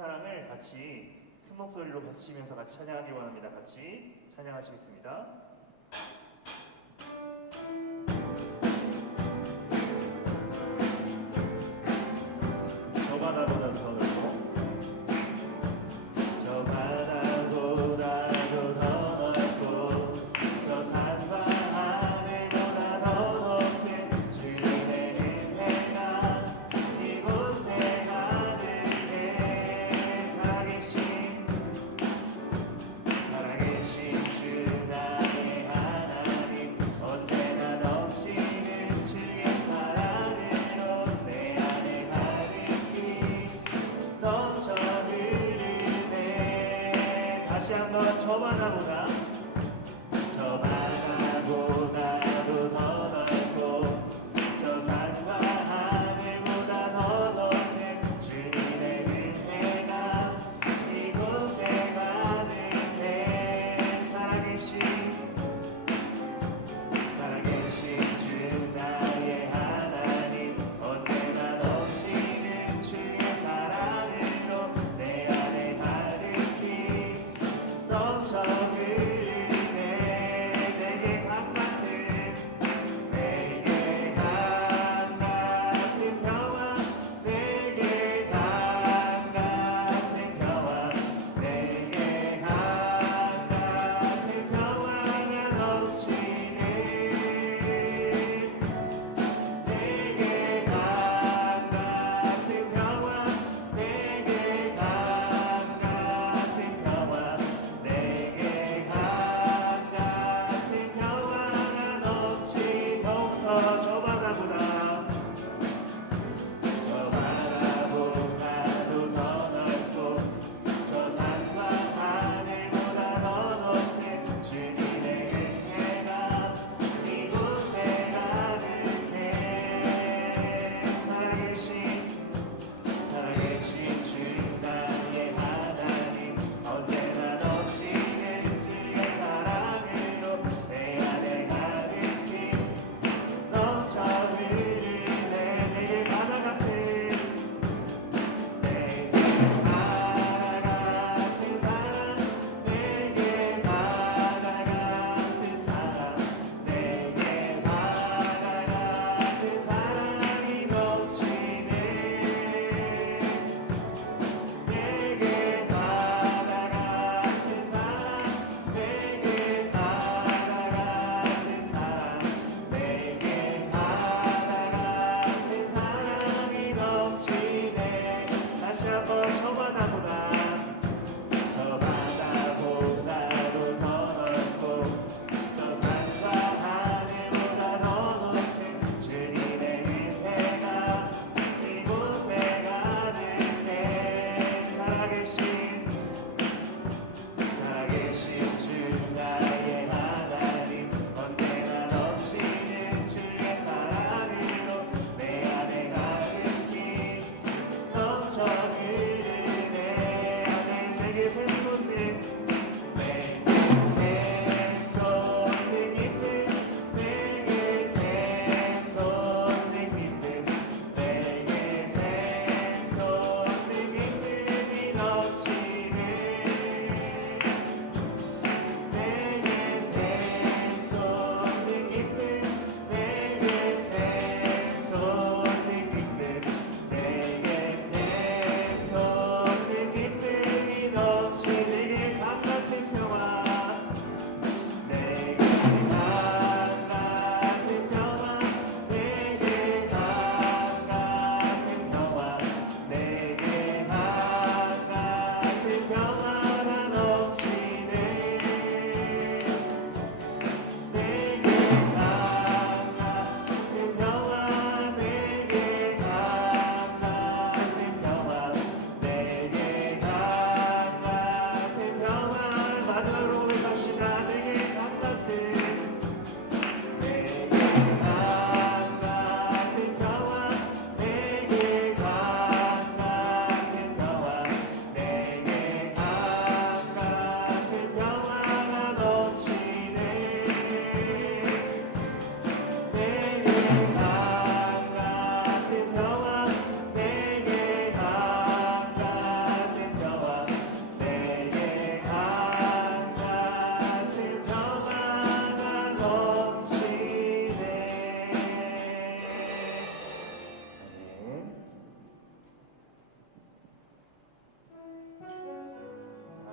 사랑을 같이 큰 목소리로 외치면서 같이 찬양하기 원합니다. 같이 찬양하시겠습니다. 저 바다보다 더 넓고 저 바다보다도 더 넓고 저 산과 하늘보다 더 높게 주님의 은혜가 이곳에 가득해 살아계신 주 나의 하나님 언제나 넘치는 주의 사랑으로 내 안에 가득히 넘쳐 흐르네. 다시 한번 저 바다보다 더 넓고 저 산과 하늘보다 더 높은 주님의 은혜가 이곳에 가득해 살아계신 주 나의 하나님 언제나 넘치는 주의 사랑으로 내 안에 가득히 넘쳐 흐르네. 내게 강같은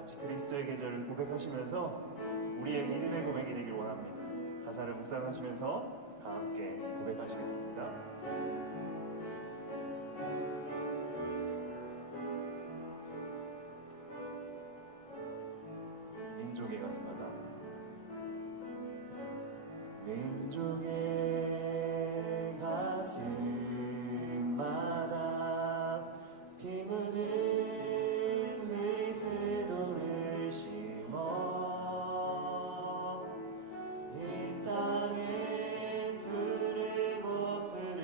같이 그리스도의 계절을 고백하시면서 우리의 믿음의 고백이 되길 원합니다. 가사를 묵상하시면서 다 함께 고백하시겠습니다. 민족의 가슴마다 민족의 가슴마다 피 묻은 그리스도를 심어 이 땅에 푸르고 푸른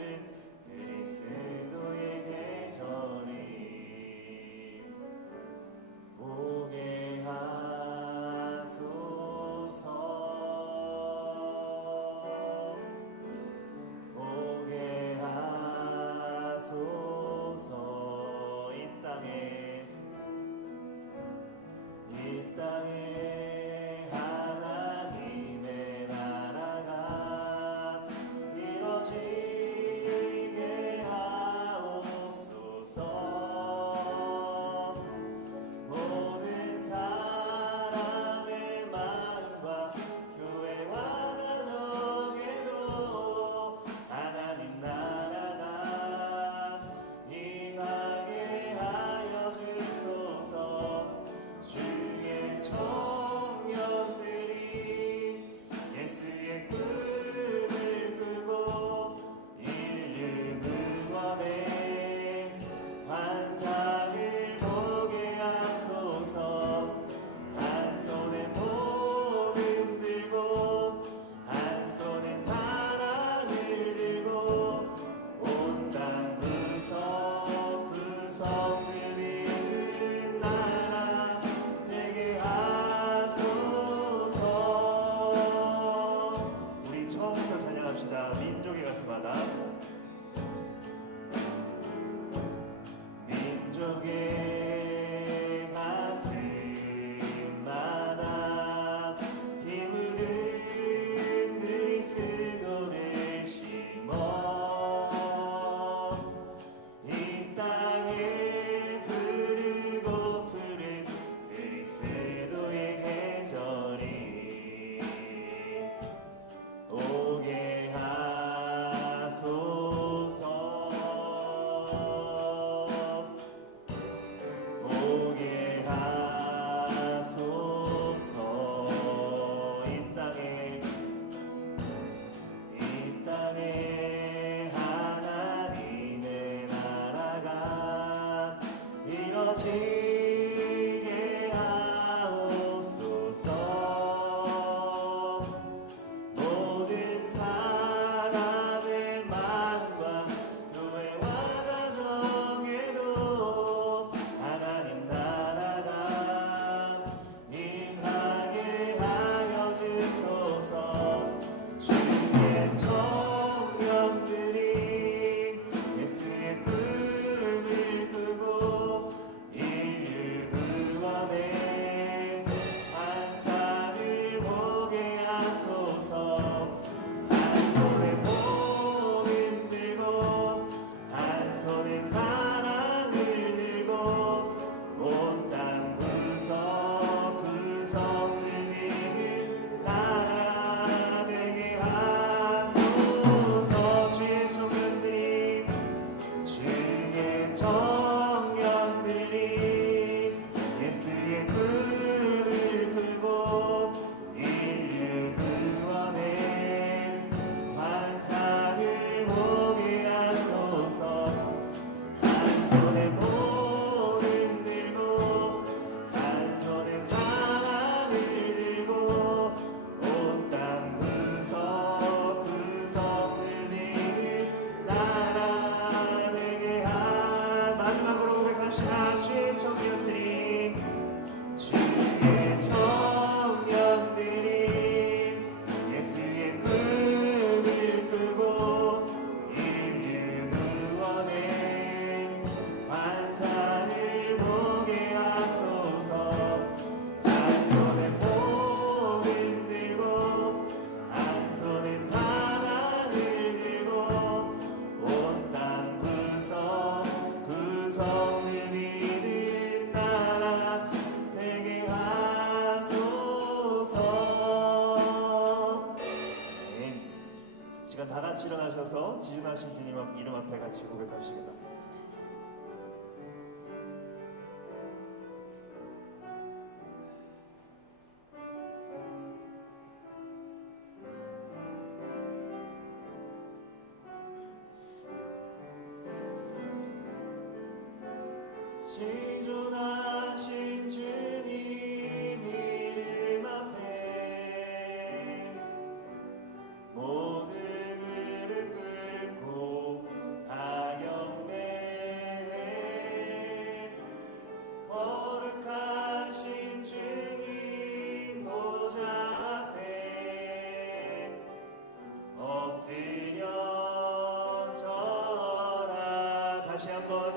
그리스도의 계절이 오게 하소서. 오게 하소서. 이 땅에 하나님의 나라가 이루어지게 하옵소서. 모든 사람의 마음과 교회와 가정에도 하나님 나라가 임하게 하여 주소서. 주의 청년들이 예수의 꿈을 꾸고 인류 구원의 환상을 보게 하소서. 한 손에 복음 들고 한 손에 사랑을 들고 온 땅 구석구석 누리는 나라 되게 하소서. 우리 처음부터 찬양합시다. 민족의 가슴마다 민족의 가슴마다 피 묻은 그리스도를 심어 이 땅에 푸르고 푸른 그리스도의 계절이 오게 하소서. 오게 하소서. 이 땅에 하나님의 나라가 이루어지게 하옵소서. 모든 사람의 마음과 교회와 가정에도 하나님 나라가 임하게 하여 주소서. 주의 청년들이 예수의 꿈을 꾸고 인류 같이 고백하시기 바랍니다. 지존하신 주님 이름 앞에 모든 무릎 꿇고 다 경배해 거룩하신 주님 보좌 앞에 엎드려 절하. 다시 한번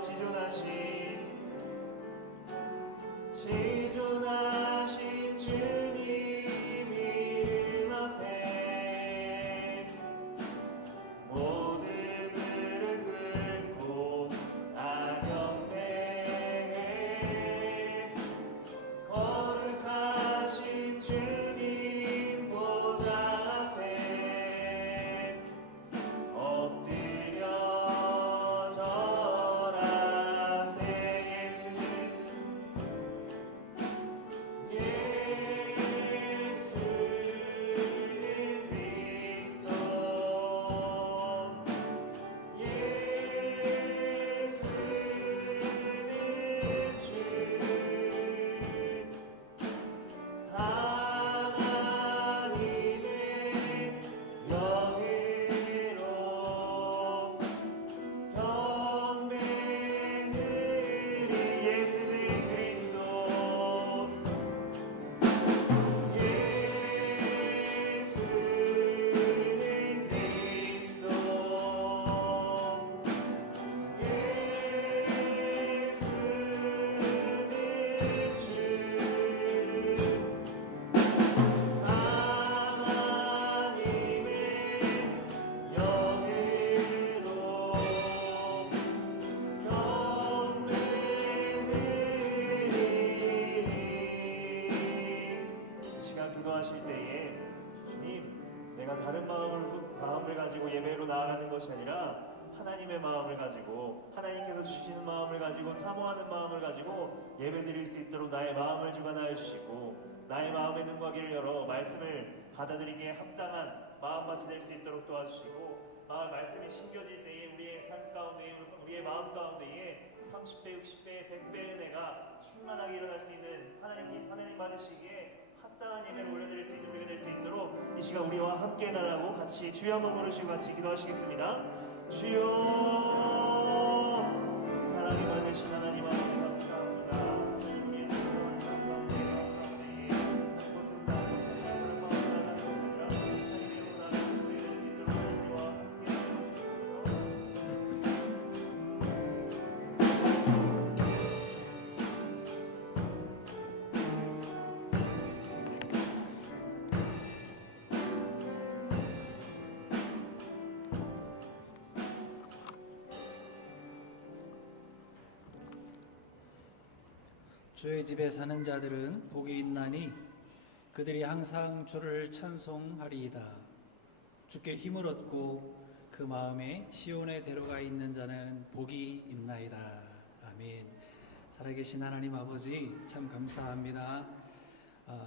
지존하신 주님 이름 앞에 모든 무릎 꿇고 다 경배해 거룩하신 주님 보좌 앞에 엎드려 절하. 새 예수는 그리스도 예수는 주 하나님의 영으로 경배드리. 예수는 그리스도 예수는 그리스도 예수는 주 하나님의 영으로 경배드리. 이 시간 기도하실 때에 주님, 내가 다른 마음을 가지고 예배로 나아가는 것이 아니라 하나님의 마음을 가지고 하나님께서 주시는 마음을 가지고 사모하는 마음을 가지고 예배드릴 수 있도록 나의 마음을 주관하여 주시고 나의 마음의 눈과 귀를 열어 말씀을 받아들이기에 합당한 마음밭이 될 수 있도록 도와주시고 말씀이 심겨질 때에 우리의 삶 가운데 우리의 마음 가운데에 30배, 60배, 100배 은혜가 충만하게 일어날 수 있는 하나님 받으시기에 합당한 예배를 올려드릴 수 있는 우리가 될 수 있도록 이 시간 우리와 함께 해달라고 같이 주여 한번 부르시고 같이 기도하시겠습니다. 주여, 사랑이 많으신 하나님 아버지 감사합니다. 하나님 우리의 주님과 삶 가운데 그것은 다 하나님의 마음을 나가는 것이 아니라 하나님의 나가는 우리 될 수 있도록 하나님과 함께 주의 집에 사는 자들은 복이 있나니 그들이 항상 주를 찬송하리이다. 주께 힘을 얻고 그 마음에 시온에 데려가 있는 자는 복이 있나이다. 아멘. 살아계신 하나님 아버지 참 감사합니다.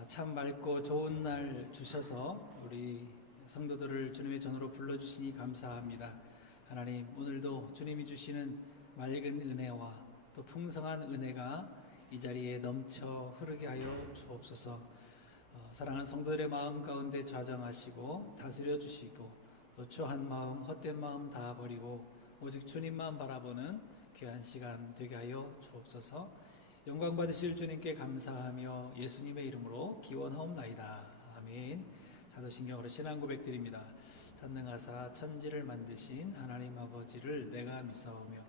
참 맑고 좋은 날 주셔서 우리 성도들을 주님의 전으로 불러주시니 감사합니다. 하나님, 오늘도 주님이 주시는 맑은 은혜와 또 풍성한 은혜가 이 자리에 넘쳐 흐르게 하여 주옵소서. 사랑하는 성도들의 마음 가운데 좌정하시고 다스려 주시고 또 추한 마음, 헛된 마음 다 버리고 오직 주님만 바라보는 귀한 시간 되게 하여 주옵소서. 영광 받으실 주님께 감사하며 예수님의 이름으로 기원하옵나이다. 아멘. 사도신경으로 신앙 고백드립니다. 전능하사 천지를 만드신 하나님 아버지를 내가 믿사오며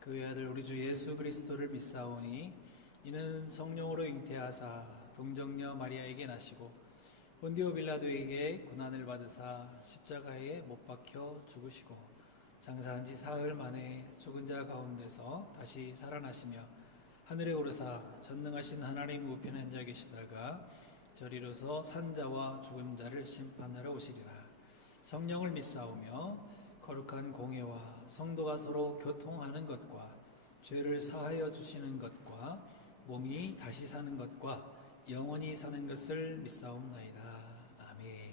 그의 아들 우리 주 예수 그리스도를 믿사오니 이는 성령으로 잉태하사 동정녀 마리아에게 나시고 본디오 빌라도에게 고난을 받으사 십자가에 못 박혀 죽으시고 장사한 지 사흘 만에 죽은 자 가운데서 다시 살아나시며 하늘에 오르사 전능하신 하나님 우편에 앉아 계시다가 저리로서 산자와 죽은 자를 심판하러 오시리라. 성령을 믿사오며 거룩한 공예와 성도가 서로 교통하는 것과 죄를 사하여 주시는 것과 몸이 다시 사는 것과 영원히 사는 것을 믿사옵나이다. 아멘.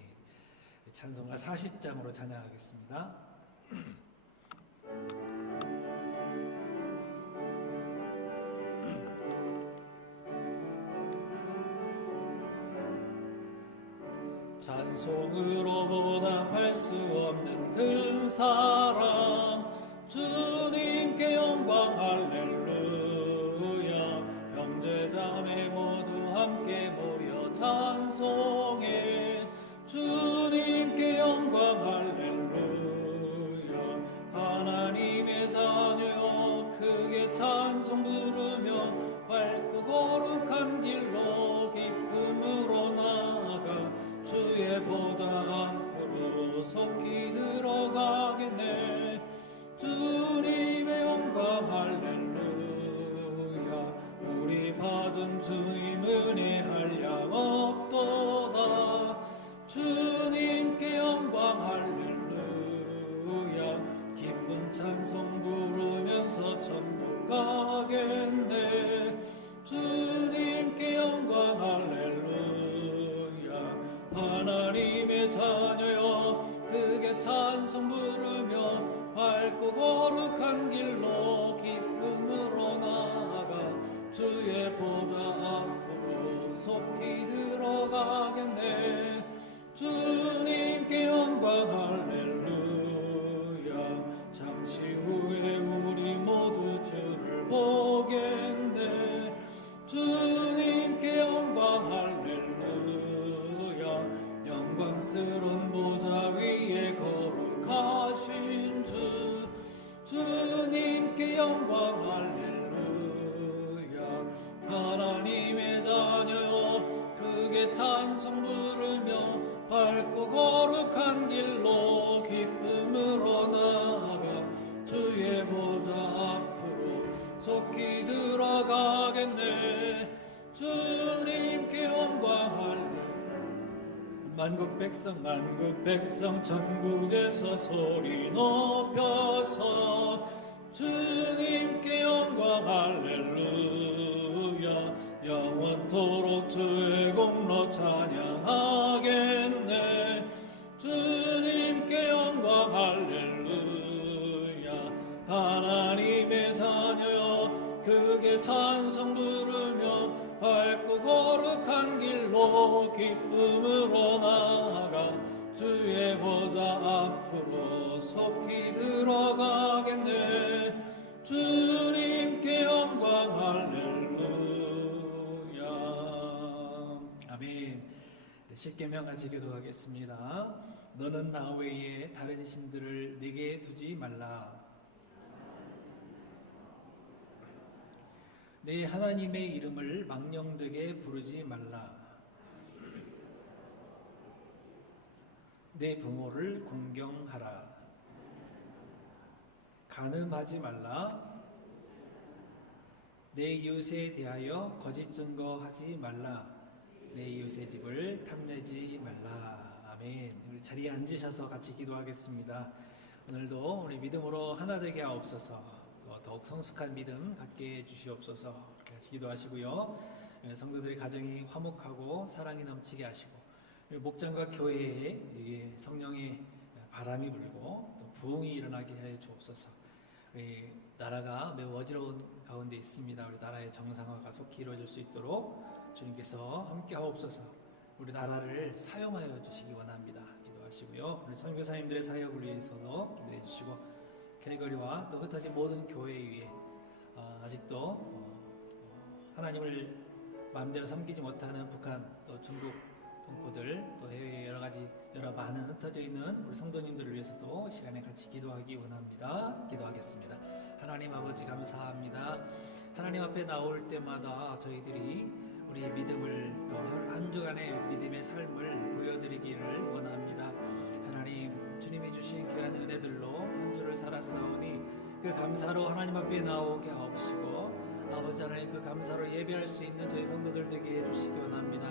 찬송가 40장으로 찬양하겠습니다. 찬송으로 보답할 수 없는 큰 사랑 주님께 영광 할렐루야. 형제자매 모두 함께 모여 찬송해 주님께 영광 할렐루야. 하나님의 자녀여 크게 찬송 부르며 밝고 거룩한 길로 기쁨으로 나아가 주의 보좌 앞으로 속히 들어가겠네. 주님의 영광 할렐루야. 우리 받은 주님 은혜 한량 없도다. 주님께 영광 할렐루야. 기쁜 찬송 부르면서 천국 가겠네. 주님께 영광 할렐루야. 하나님의 자녀여 크게 찬송 부르며 밝고 거룩한 길로 기쁨으로 나아가 주의 보좌 앞으로 속히 들어가겠네. 주님께 영광 할렐루야. 잠시 후에 우리 모두 주를 보겠네. 주님께 영광 할렐루야. 영광스러운 보좌 위에 거룩하신 주 주님께 영광 할렐루야. 하나님의 자녀여 크게 찬송 부르며 밝고 거룩한 길로 기쁨으로 나아가 주의 보좌 앞으로 속히 들어가겠네. 주님께 영광 할렐루야. 만국 백성 천국에서 소리 높여서 주님께 영광 할렐루야. 영원토록 주의 공로 찬양하겠네. 주님께 영광 할렐루야. 하나님의 자녀여 크게 찬송 부르며 밝고 거룩한 길로 기쁨으로 나아가 주의 보좌 앞으로 속히 들어가겠네. 주님께 영광 할렐루야. 아멘. 십계명 같이 기도하겠습니다. 너는 나 외에 다른 신들을 네게 두지 말라. 내 하나님의 이름을 망령되게 부르지 말라. 내 부모를 공경하라. 간음하지 말라. 내 이웃에 대하여 거짓 증거하지 말라. 내 이웃의 집을 탐내지 말라. 아멘. 우리 자리에 앉으셔서 같이 기도하겠습니다. 오늘도 우리 믿음으로 하나 되게 하옵소서. 더욱 성숙한 믿음 갖게 해주시옵소서. 같이 기도하시고요. 성도들의 가정이 화목하고 사랑이 넘치게 하시고 목장과 교회에 성령의 바람이 불고 또 부흥이 일어나게 해 주옵소서. 우리 나라가 매우 어지러운 가운데 있습니다. 우리 나라의 정상화가 속히 이루어질 수 있도록 주님께서 함께 하옵소서. 우리 나라를 사용하여 주시기 원합니다. 기도하시고요. 우리 선교사님들의 사역을 위해서도 기도해 주시고 캘거리와 또 흩어진 모든 교회 위에 아직도 하나님을 마음대로 섬기지 못하는 북한 또 중국 동포들 또 해외 여러 많은 흩어져 있는 우리 성도님들을 위해서도 시간에 같이 기도하기 원합니다. 기도하겠습니다. 하나님 아버지 감사합니다. 하나님 앞에 나올 때마다 저희들이 우리의 믿음을 또 한 주간의 믿음의 삶을 보여드리기를 원합니다. 하나님 주님이 주신 귀한 은혜들로 한 주를 살았사오니 그 감사로 하나님 앞에 나오게 하옵시고 아버지 하나님 그 감사로 예배할 수 있는 저희 성도들 되게 해주시기 원합니다.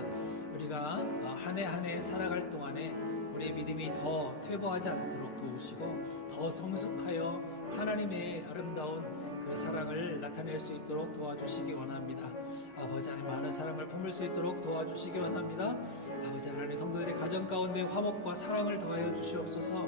우리가 한 해 한 해 살아갈 동안에 우리의 믿음이 더 퇴보하지 않도록 도우시고 더 성숙하여 하나님의 아름다운 그 사랑을 나타낼 수 있도록 도와주시기 원합니다. 아버지 하나님, 많은 사랑을 품을 수 있도록 도와주시기 원합니다. 아버지 하나님, 성도들의 가정 가운데 화목과 사랑을 더하여 주시옵소서.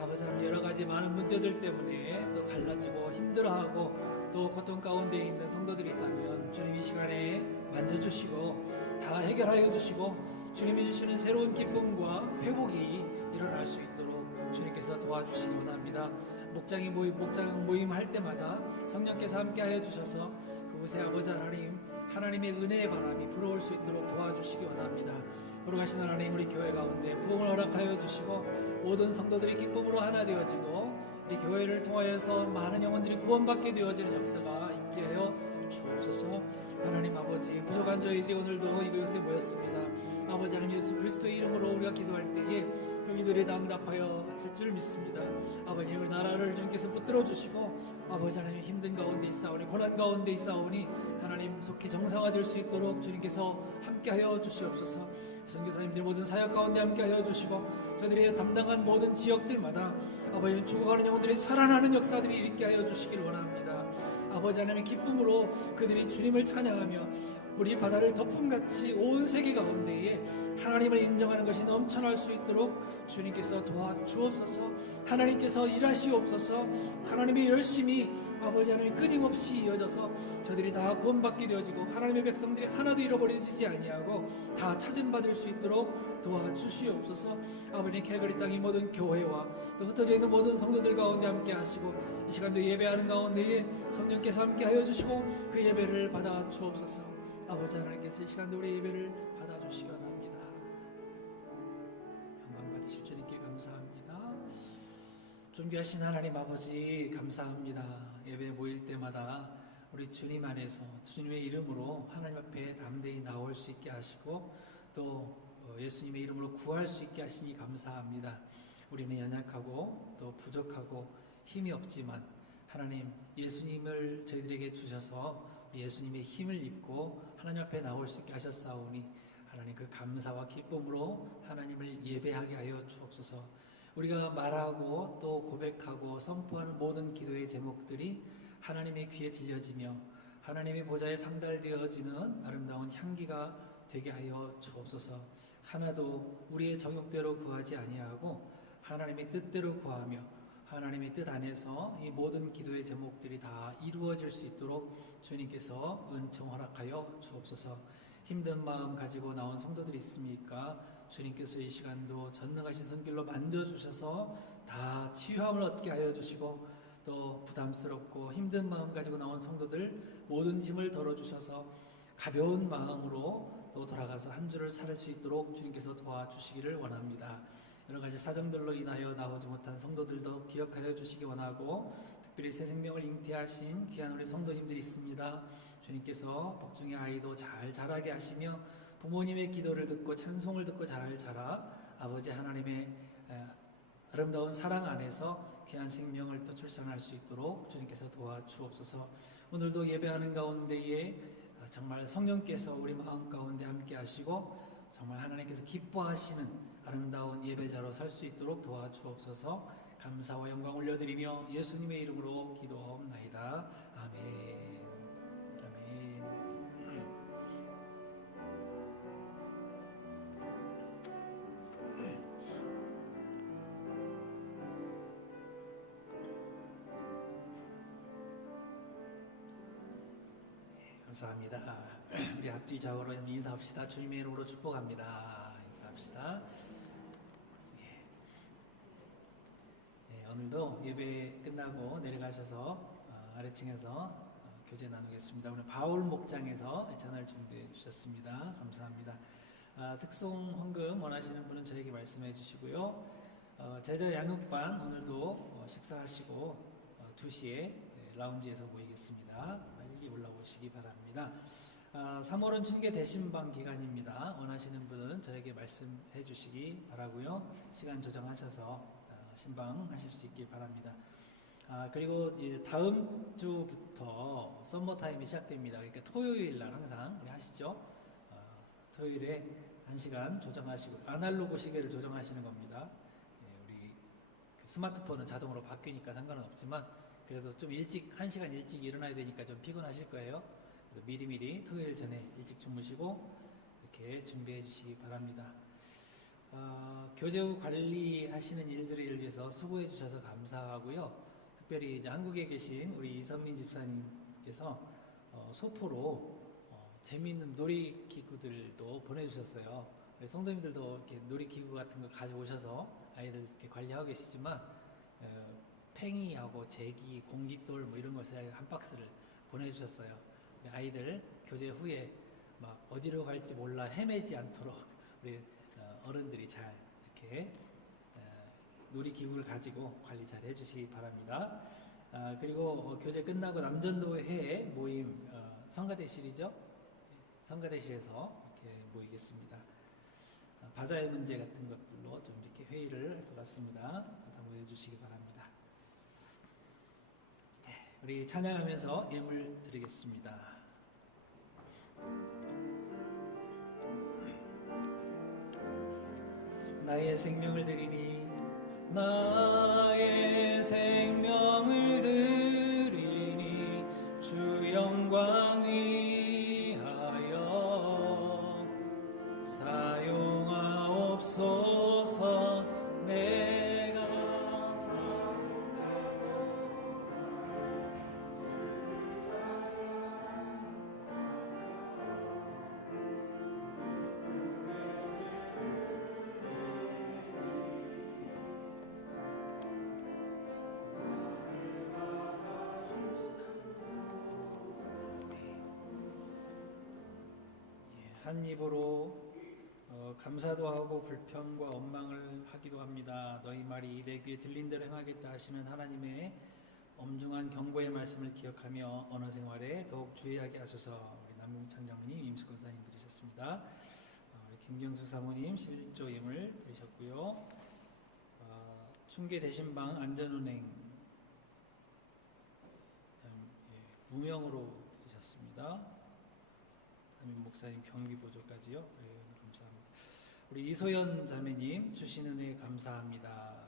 아버지 하나님, 여러 가지 많은 문제들 때문에 또 갈라지고 힘들어하고 또 고통 가운데 있는 성도들이 있다면 주님 이 시간에 만져주시고 다 해결하여 주시고 주님이 주시는 새로운 기쁨과 회복이 일어날 수 있도록 주님께서 도와주시기 원합니다. 목장 모임 할 때마다 성령께서 함께하여 주셔서 그곳에 아버지 하나님, 하나님의 은혜의 바람이 불어올 수 있도록 도와주시기 원합니다. 거룩하신 하나님, 우리 교회 가운데 부흥을 허락하여 주시고 모든 성도들이 기쁨으로 하나 되어지고 이 교회를 통하여서 많은 영혼들이 구원받게 되어지는 역사가 있게 하여 주옵소서. 하나님 아버지, 부족한 저희들이 오늘도 이곳에 모였습니다. 아버지 하나님, 예수 그리스도의 이름으로 우리가 기도할 때에 그 기도에 응답하여 줄 믿습니다. 아버지, 우리 나라를 주님께서 붙들어 주시고 아버지 하나님, 힘든 가운데 있사오니 고난 가운데 있사오니 하나님 속히 정상화될 수 있도록 주님께서 함께하여 주시옵소서. 선교사님들 모든 사역 가운데 함께하여 주시고 저들이 담당한 모든 지역들마다 아버지 죽어가는 영혼들이 살아나는 역사들이 있게 하여 주시길 원합니다. 아버지 하나님의 기쁨으로 그들이 주님을 찬양하며 우리 바다를 덮음같이 온 세계 가운데에 하나님을 인정하는 것이 넘쳐날 수 있도록 주님께서 도와주옵소서. 하나님께서 일하시옵소서. 하나님의 열심히 아버지 하나님 끊임없이 이어져서 저들이 다 구원받게 되어지고 하나님의 백성들이 하나도 잃어버리지 아니하고 다 찾음받을 수 있도록 도와주시옵소서. 아버지, calvary 땅의 모든 교회와 또 흩어져 있는 모든 성도들 가운데 함께 하시고 이 시간도 예배하는 가운데에 성령께서 함께 하여 주시고 그 예배를 받아 주옵소서. 아버지 하나님께서 이 시간도 우리 예배를 받아 주시기 원합니다. 영광 받으실 주님께 감사합니다. 존귀하신 하나님 아버지, 감사합니다. 예배 모일 때마다 우리 주님 안에서 주님의 이름으로 하나님 앞에 담대히 나올 수 있게 하시고 또 예수님의 이름으로 구할 수 있게 하시니 감사합니다. 우리는 연약하고 또 부족하고 힘이 없지만 하나님, 예수님을 저희들에게 주셔서 예수님의 힘을 입고 하나님 앞에 나올 수 있게 하셨사오니 하나님, 그 감사와 기쁨으로 하나님을 예배하게 하여 주옵소서. 우리가 말하고 또 고백하고 선포하는 모든 기도의 제목들이 하나님의 귀에 들려지며 하나님의 보좌에 상달되어지는 아름다운 향기가 되게 하여 주옵소서. 하나도 우리의 정욕대로 구하지 아니하고 하나님의 뜻대로 구하며 하나님의 뜻 안에서 이 모든 기도의 제목들이 다 이루어질 수 있도록 주님께서 은총 허락하여 주옵소서. 힘든 마음 가지고 나온 성도들이 있습니까? 주님께서 이 시간도 전능하신 손길로 만져주셔서 다 치유함을 얻게 하여 주시고 또 부담스럽고 힘든 마음 가지고 나온 성도들 모든 짐을 덜어주셔서 가벼운 마음으로 또 돌아가서 한 주를 살 수 있도록 주님께서 도와주시기를 원합니다. 여러 가지 사정들로 인하여 나오지 못한 성도들도 기억하여 주시기 원하고 특별히 새 생명을 잉태하신 귀한 우리 성도님들이 있습니다. 주님께서 복중의 아이도 잘 자라게 하시며 부모님의 기도를 듣고 찬송을 듣고 잘 자라 아버지 하나님의 아름다운 사랑 안에서 귀한 생명을 또 출산할 수 있도록 주님께서 도와주옵소서. 오늘도 예배하는 가운데에 정말 성령께서 우리 마음 가운데 함께 하시고 정말 하나님께서 기뻐하시는 아름다운 예배자로 살 수 있도록 도와주옵소서. 감사와 영광 올려드리며 예수님의 이름으로 기도하옵나이다. 아멘. 아멘. 감사합니다. 우리 앞뒤 좌우로 인사합시다. 주님의 이름으로 축복합니다. 인사합시다. 오늘도 예배 끝나고 내려가셔서 아래층에서 교제 나누겠습니다. 오늘 바울 목장에서 찬을 준비해 주셨습니다. 감사합니다. 특송 헌금 원하시는 분은 저에게 말씀해 주시고요. 제자 양육반 오늘도 식사하시고 2시에 라운지에서 모이겠습니다. 빨리 올라오시기 바랍니다. 3월은 춘계 대신방 기간입니다. 원하시는 분은 저에게 말씀해 주시기 바라고요. 시간 조정하셔서 신방 하실 수 있기 바랍니다. 그리고 이제 다음 주부터 썸머 타임이 시작됩니다. 그러니까 토요일 날 항상 우리 하시죠. 토요일에 1시간 조정하시고 아날로그 시계를 조정하시는 겁니다. 우리 그 스마트폰은 자동으로 바뀌니까 상관은 없지만 그래도 좀 일찍 1시간 일찍 일어나야 되니까 좀 피곤하실 거예요. 미리미리 토요일 전에 일찍 주무시고 이렇게 준비해 주시기 바랍니다. 교제 후 관리하시는 일들을 위해서 수고해 주셔서 감사하고요. 특별히 이제 한국에 계신 우리 이선민 집사님께서 소포로 재미있는 놀이기구들도 보내주셨어요. 성도님들도 이렇게 놀이기구 같은 거 가져오셔서 아이들 이렇게 관리하고 계시지만 팽이하고 제기, 공깃돌 뭐 이런 것을 한 박스를 보내주셨어요. 아이들 교제 후에 막 어디로 갈지 몰라 헤매지 않도록 우리 어른들이 잘 이렇게 놀이기구를 가지고 관리 잘 해주시기 바랍니다. 그리고 교제 끝나고 남전도회 모임 성가대실이죠. 성가대실에서 이렇게 모이겠습니다. 바자회 문제 같은 것들로 좀 이렇게 회의를 할 것 같습니다. 다 모여주시기 바랍니다. 우리 찬양하면서 예물 드리겠습니다. 나의 생명을 드리니 나의 생명을 드리니 주 영광 위하여 사용하옵소서. 내가 한 입으로 감사도 하고 불평과 원망을 하기도 합니다. 너희 말이 내 귀에 들린 대로 행하겠다 하시는 하나님의 엄중한 경고의 말씀을 기억하며 언어 생활에 더욱 주의하게 하소서. 우리 남궁창 장로님, 임수 권사님 들으셨습니다. 우리 김경수 사모님 실조 예물 들으셨고요. 충계 대신방 안전운행 무명으로 들으셨습니다. 목사님 경비 보조까지요. 감사합니다. 우리 이소연 자매님 주신 은혜 감사합니다.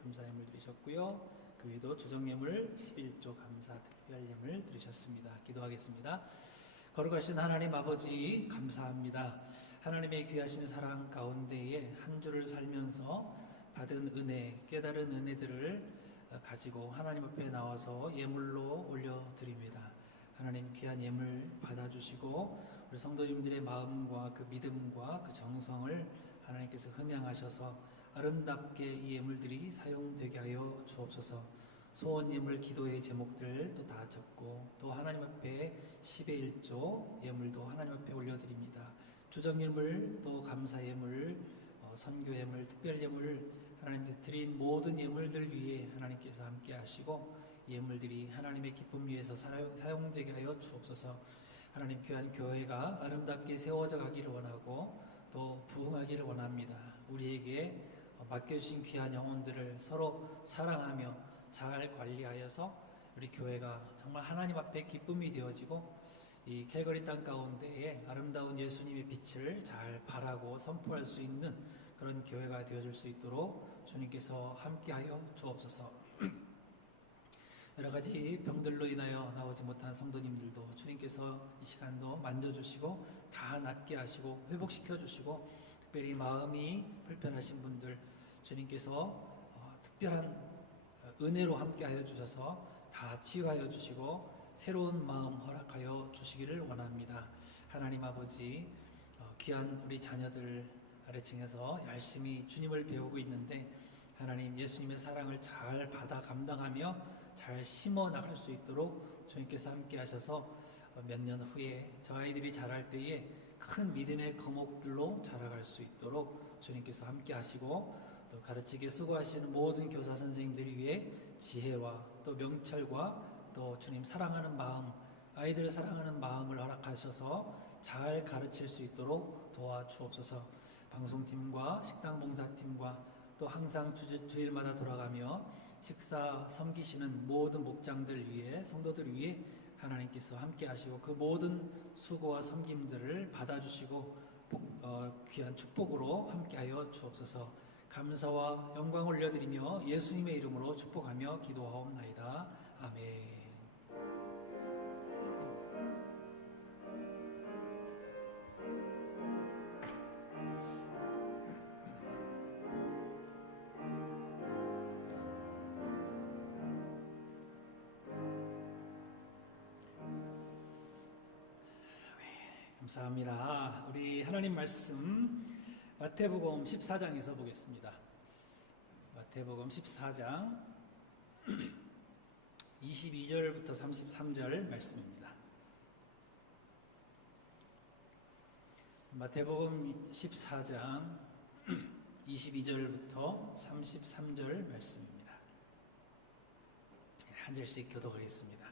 감사 예물 드리셨고요. 그 외에도 조정예물 11조 감사 특별예물 드리셨습니다. 기도하겠습니다. 거룩하신 하나님 아버지 감사합니다. 하나님의 귀하신 사랑 가운데에 한 주를 살면서 받은 은혜, 깨달은 은혜들을 가지고 하나님 앞에 나와서 예물로 올려드립니다. 하나님 귀한 예물 받아주시고 우리 성도님들의 마음과 그 믿음과 그 정성을 하나님께서 흠양하셔서 아름답게 이 예물들이 사용되게 하여 주옵소서. 소원 예물 기도의 제목들 또 다 적고 또 하나님 앞에 10의 1조 예물도 하나님 앞에 올려드립니다. 주정 예물 또 감사 예물 선교 예물 특별 예물 하나님께서 드린 모든 예물들 위에 하나님께서 함께 하시고 예물들이 하나님의 기쁨 위해서 사용되게 하여 주옵소서. 하나님 귀한 교회가 아름답게 세워져 가기를 원하고 또 부흥하기를 원합니다. 우리에게 맡겨주신 귀한 영혼들을 서로 사랑하며 잘 관리하여서 우리 교회가 정말 하나님 앞에 기쁨이 되어지고 이 캘거리 땅 가운데에 아름다운 예수님의 빛을 잘 발하고 선포할 수 있는 그런 교회가 되어줄 수 있도록 주님께서 함께하여 주옵소서. 여러 가지 병들로 인하여 나오지 못한 성도님들도 주님께서 이 시간도 만져주시고 다 낫게 하시고 회복시켜 주시고 특별히 마음이 불편하신 분들 주님께서 특별한 은혜로 함께하여 주셔서 다 치유하여 주시고 새로운 마음 허락하여 주시기를 원합니다. 하나님 아버지 귀한 우리 자녀들 아래층에서 열심히 주님을 배우고 있는데 하나님 예수님의 사랑을 잘 받아 감당하며 잘 심어 나갈 수 있도록 주님께서 함께 하셔서 몇 년 후에 저 아이들이 자랄 때에 큰 믿음의 거목들로 자라갈 수 있도록 주님께서 함께 하시고 또 가르치기 수고하시는 모든 교사 선생님들을 위해 지혜와 또 명철과 또 주님 사랑하는 마음, 아이들을 사랑하는 마음을 허락하셔서 잘 가르칠 수 있도록 도와주옵소서. 방송팀과 식당봉사팀과 또 항상 주일마다 돌아가며 식사 섬기시는 모든 목장들 위해 성도들 위해 하나님께서 함께 하시고 그 모든 수고와 섬김들을 받아주시고 귀한 축복으로 함께하여 주옵소서. 감사와 영광 올려드리며 예수님의 이름으로 축복하며 기도하옵나이다. 아멘. 감사합니다. 우리 하나님 말씀 마태복음 14장에서 보겠습니다. 마태복음 14장 22절부터 33절 말씀입니다. 마태복음 14장 22절부터 33절 말씀입니다. 한 절씩 교독하겠습니다.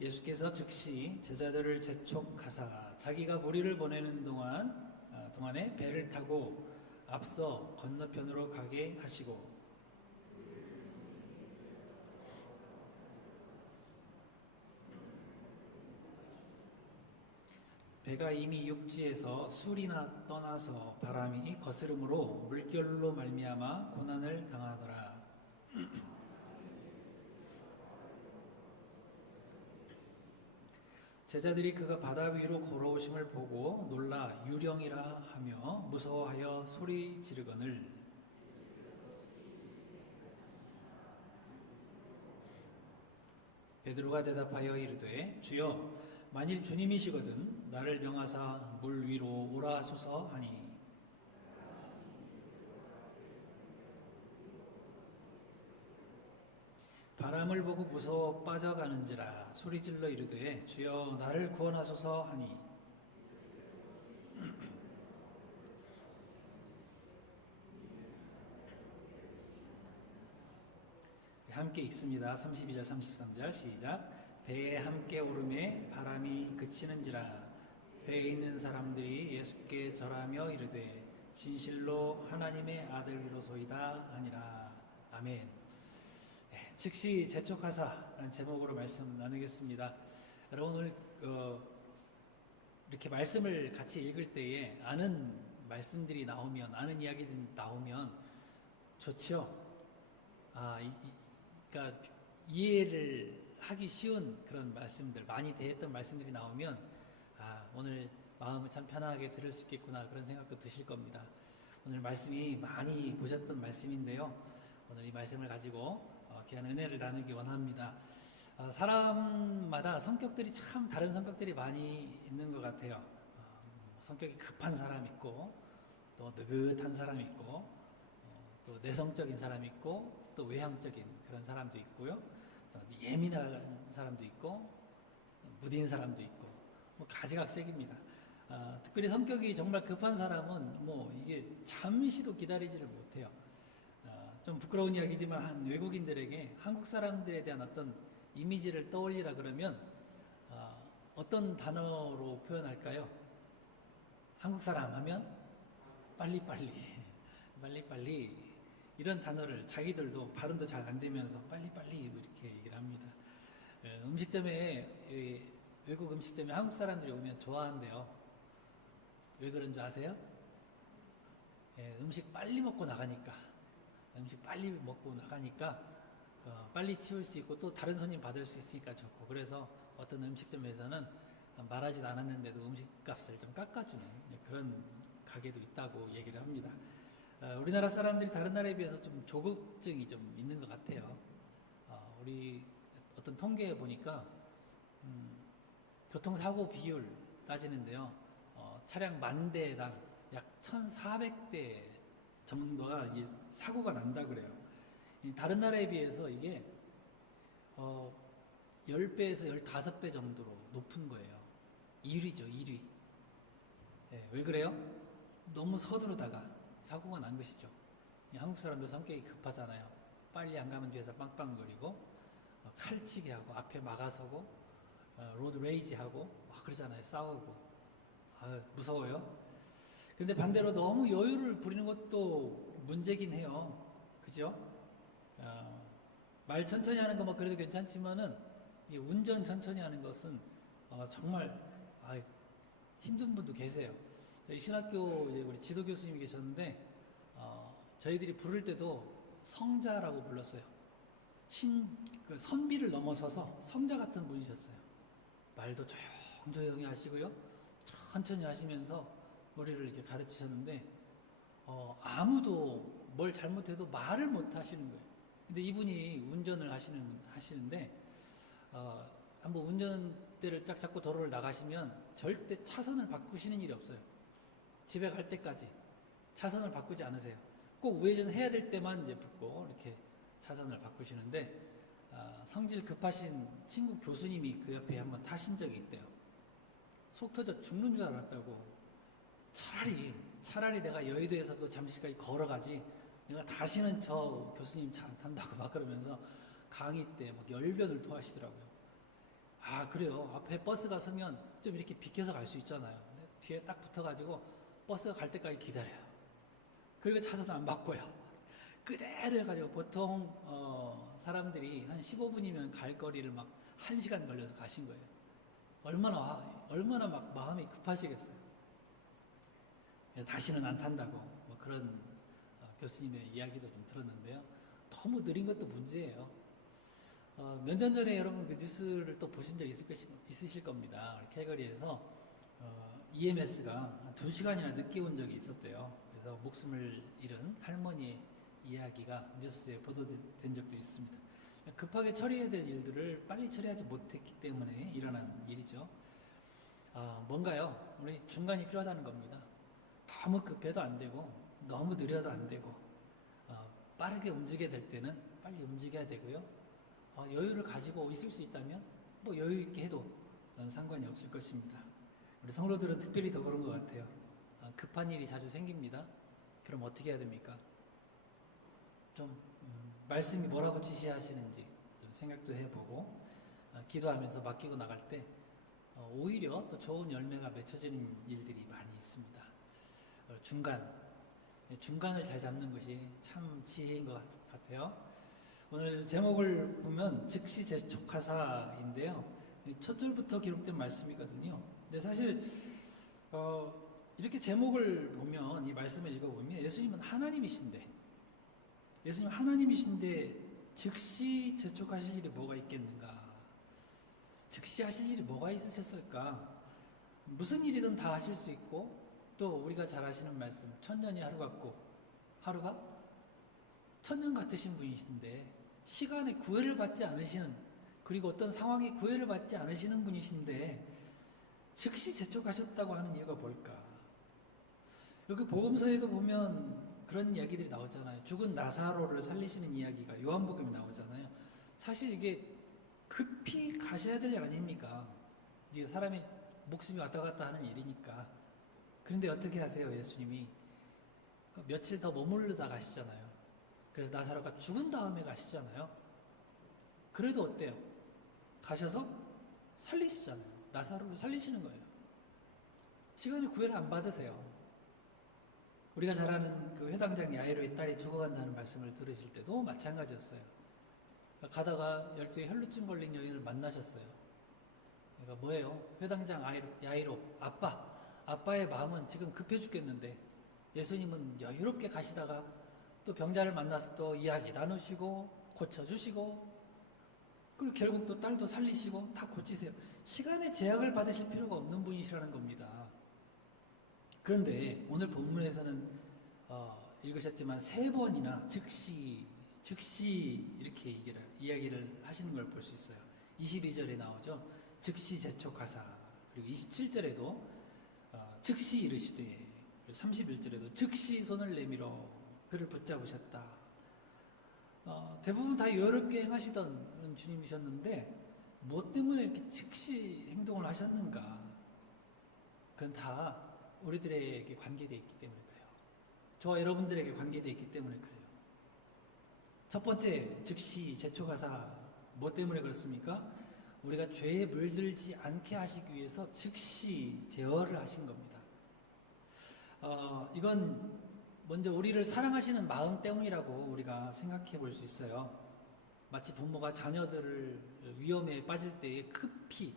예수께서 즉시 제자들을 재촉하사 자기가 무리를 보내는 동안에 배를 타고 앞서 건너편으로 가게 하시고 배가 이미 육지에서 술이나 떠나서 바람이 거스름으로 물결로 말미암아 고난을 당하더라. 제자들이 그가 바다 위로 걸어오심을 보고 놀라 유령이라 하며 무서워하여 소리 지르거늘 베드로가 대답하여 이르되 주여 만일 주님이시거든 나를 명하사 물 위로 오라소서 하니 바람을 보고 무서워 빠져가는지라 소리질러 이르되 주여 나를 구원하소서 하니 함께 읽습니다. 32절 33절 시작. 배에 함께 오르매 바람이 그치는지라 배에 있는 사람들이 예수께 절하며 이르되 진실로 하나님의 아들이로소이다 하니라. 아멘. 즉시 재촉하사라는 제목으로 말씀 나누겠습니다. 여러분 오늘 이렇게 말씀을 같이 읽을 때에 아는 말씀들이 나오면 아는 이야기들이 나오면 좋죠. 그러니까 이해를 하기 쉬운 그런 말씀들 많이 대했던 말씀들이 나오면 오늘 마음을 참 편하게 들을 수 있겠구나 그런 생각도 드실 겁니다. 오늘 말씀이 많이 보셨던 말씀인데요. 오늘 이 말씀을 가지고 귀한 은혜를 나누기 원합니다. 사람마다 성격들이 참 다른 성격들이 많이 있는 것 같아요. 성격이 급한 사람 있고 또 느긋한 사람 있고 또 내성적인 사람 있고 또 외향적인 그런 사람도 있고요. 또 예민한 사람도 있고 무딘 사람도 있고 뭐 가지각색입니다. 특별히 성격이 정말 급한 사람은 뭐 이게 잠시도 기다리지를 못해요. 좀 부끄러운 이야기지만 한 외국인들에게 한국 사람들에 대한 어떤 이미지를 떠올리라 그러면 어떤 단어로 표현할까요? 한국 사람 하면 빨리빨리 빨리빨리 이런 단어를 자기들도 발음도 잘 안 되면서 빨리빨리 이렇게 얘기를 합니다. 음식점에 외국 음식점에 한국 사람들이 오면 좋아한대요. 왜 그런 줄 아세요? 음식 빨리 먹고 나가니까 빨리 치울 수 있고 또 다른 손님 받을 수 있으니까 좋고 그래서 어떤 음식점에서는 말하지도 않았는데도 음식값을 좀 깎아주는 그런 가게도 있다고 얘기를 합니다. 우리나라 사람들이 다른 나라에 비해서 좀 조급증이 좀 있는 것 같아요. 우리 어떤 통계에 보니까 교통사고 비율 따지는데요. 차량 10,000대당 약 1,400대 정도가 이게 사고가 난다 그래요. 다른 나라에 비해서 이게 10배에서 15배 정도로 높은 거예요. 1위죠, 1위. 왜 그래요? 너무 서두르다가 사고가 난 것이죠. 한국 사람들 성격이 급하잖아요. 빨리 안 가면 뒤에서 빵빵거리고 칼치기 하고 앞에 막아서고 로드 레이지 하고 그러잖아요. 싸우고 무서워요. 근데 반대로 너무 여유를 부리는 것도 문제긴 해요. 그죠? 말 천천히 하는 거 뭐 그래도 괜찮지만은 운전 천천히 하는 것은 정말 힘든 분도 계세요. 저희 신학교 이제 우리 지도 교수님이 계셨는데 저희들이 부를 때도 성자라고 불렀어요. 그 선비를 넘어서서 성자 같은 분이셨어요. 말도 조용조용히 하시고요. 천천히 하시면서 우리를 이렇게 가르치셨는데 아무도 뭘 잘못해도 말을 못 하시는 거예요. 근데 이분이 운전을 하시는데 한번 운전대를 딱 잡고 도로를 나가시면 절대 차선을 바꾸시는 일이 없어요. 집에 갈 때까지 차선을 바꾸지 않으세요. 꼭 우회전 해야 될 때만 이제 붙고 이렇게 차선을 바꾸시는데 성질 급하신 친구 교수님이 그 옆에 한번 타신 적이 있대요. 속 터져 죽는 줄 알았다고. 차라리 내가 여의도에서도 잠시까지 걸어가지 내가 다시는 저 교수님 차 안 탄다고 막 그러면서 강의 때 막 열변을 토하시더라고요. 그래요. 앞에 버스가 서면 좀 이렇게 비켜서 갈 수 있잖아요. 근데 뒤에 딱 붙어가지고 버스가 갈 때까지 기다려요. 그리고 차선 안 바꿔요. 그대로 해가지고 보통 사람들이 한 15분이면 갈 거리를 막 1시간 걸려서 가신 거예요. 얼마나 막 마음이 급하시겠어요. 다시는 안 탄다고 뭐 그런 교수님의 이야기도 좀 들었는데요. 너무 느린 것도 문제예요. 몇 년 전에 여러분 그 뉴스를 또 보신 적 있으실 겁니다. 캘거리에서 EMS가 2시간이나 늦게 온 적이 있었대요. 그래서 목숨을 잃은 할머니의 이야기가 뉴스에 보도된 적도 있습니다. 급하게 처리해야 될 일들을 빨리 처리하지 못했기 때문에 일어난 일이죠. 뭔가요? 우리 중간이 필요하다는 겁니다. 너무 급해도 안 되고 너무 느려도 안 되고 빠르게 움직여야 될 때는 빨리 움직여야 되고요. 여유를 가지고 있을 수 있다면 뭐 여유 있게 해도 상관이 없을 것입니다. 우리 성도들은 특별히 더 그런 것 같아요. 급한 일이 자주 생깁니다. 그럼 어떻게 해야 됩니까? 좀 말씀이 뭐라고 지시하시는지 좀 생각도 해보고 기도하면서 맡기고 나갈 때 오히려 또 좋은 열매가 맺혀지는 일들이 많이 있습니다. 중간을 잘 잡는 것이 참 지혜인 것 같아요. 오늘 제목을 보면 즉시 재촉하사인데요. 첫 절부터 기록된 말씀이거든요. 근데 사실 이렇게 제목을 보면 이 말씀을 읽어보면 예수님은 하나님이신데 즉시 재촉하실 일이 뭐가 있겠는가? 즉시 하실 일이 뭐가 있으셨을까? 무슨 일이든 다 하실 수 있고 또 우리가 잘 아시는 말씀 천년이 하루 같고 하루가 천년 같으신 분이신데 시간에 구애를 받지 않으시는 그리고 어떤 상황에 구애를 받지 않으시는 분이신데 즉시 재촉하셨다고 하는 이유가 뭘까? 여기 복음서에도 보면 그런 이야기들이 나오잖아요. 죽은 나사로를 살리시는 이야기가 요한복음에 나오잖아요. 사실 이게 급히 가셔야 될 일 아닙니까? 이게 사람이 목숨이 왔다 갔다 하는 일이니까. 그런데 어떻게 하세요, 예수님이? 며칠 더 머무르다 가시잖아요. 그래서 나사로가 죽은 다음에 가시잖아요. 그래도 어때요? 가셔서 살리시잖아요. 나사로를 살리시는 거예요. 시간에 구애를 안 받으세요. 우리가 잘 아는 그 회당장 야이로의 딸이 죽어간다는 말씀을 들으실 때도 마찬가지였어요. 가다가 12에 혈루증 걸린 여인을 만나셨어요. 그러니까 뭐예요? 회당장 야이로 아빠의 마음은 지금 급해 죽겠는데 예수님은 여유롭게 가시다가 또 병자를 만나서 또 이야기 나누시고 고쳐주시고 그리고 결국 또 딸도 살리시고 다 고치세요. 시간에 제약을 받으실 필요가 없는 분이시라는 겁니다. 그런데 오늘 본문에서는 읽으셨지만 3번이나 즉시 이렇게 이야기를 하시는 걸 볼 수 있어요. 22절에 나오죠. 즉시 재촉하사. 그리고 27절에도 즉시 이르시되 31절에도 즉시 손을 내밀어 그를 붙잡으셨다. 대부분 다 여유롭게 행하시던 그런 주님이셨는데 무엇 때문에 이렇게 즉시 행동을 하셨는가? 그건 다 우리들에게 관계되어 있기 때문에 그래요. 저와 여러분들에게 관계되어 있기 때문에 그래요. 첫 번째, 즉시 재촉하사. 뭐 때문에 그렇습니까? 우리가 죄에 물들지 않게 하시기 위해서 즉시 제어를 하신 겁니다. 이건 먼저 우리를 사랑하시는 마음 때문이라고 우리가 생각해 볼 수 있어요. 마치 부모가 자녀들을 위험에 빠질 때에 급히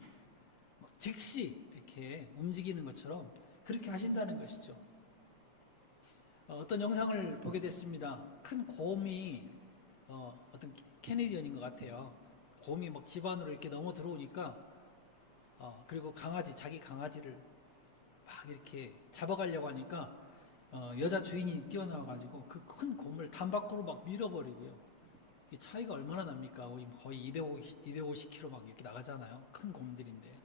즉시 이렇게 이렇게 움직이는 것처럼 그렇게 하신다는 것이죠. 어떤 영상을 보게 됐습니다. 큰 곰이 어떤 캐네디언인 것 같아요. 곰이 막 집 안으로 이렇게 넘어 들어오니까 그리고 자기 강아지를 막 이렇게 잡아가려고 하니까 여자 주인이 뛰어나와가지고 그 큰 곰을 담 밖으로 막 밀어버리고요. 이 차이가 얼마나 납니까? 거의 250km 막 이렇게 나가잖아요. 큰 곰들인데.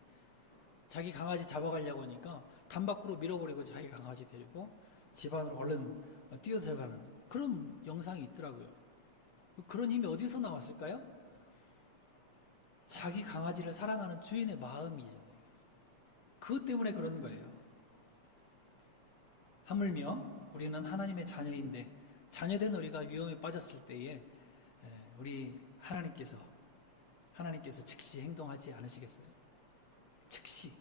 자기 강아지 잡아가려고 하니까 담 밖으로 밀어버리고 자기 강아지 데리고 집 안으로 얼른 뛰어들어가는 그런 영상이 있더라고요. 그런 힘이 어디서 나왔을까요? 자기 강아지를 사랑하는 주인의 마음이잖아요. 그것 때문에 그런 거예요. 하물며 우리는 하나님의 자녀인데 자녀된 우리가 위험에 빠졌을 때에 우리 하나님께서 즉시 행동하지 않으시겠어요? 즉시.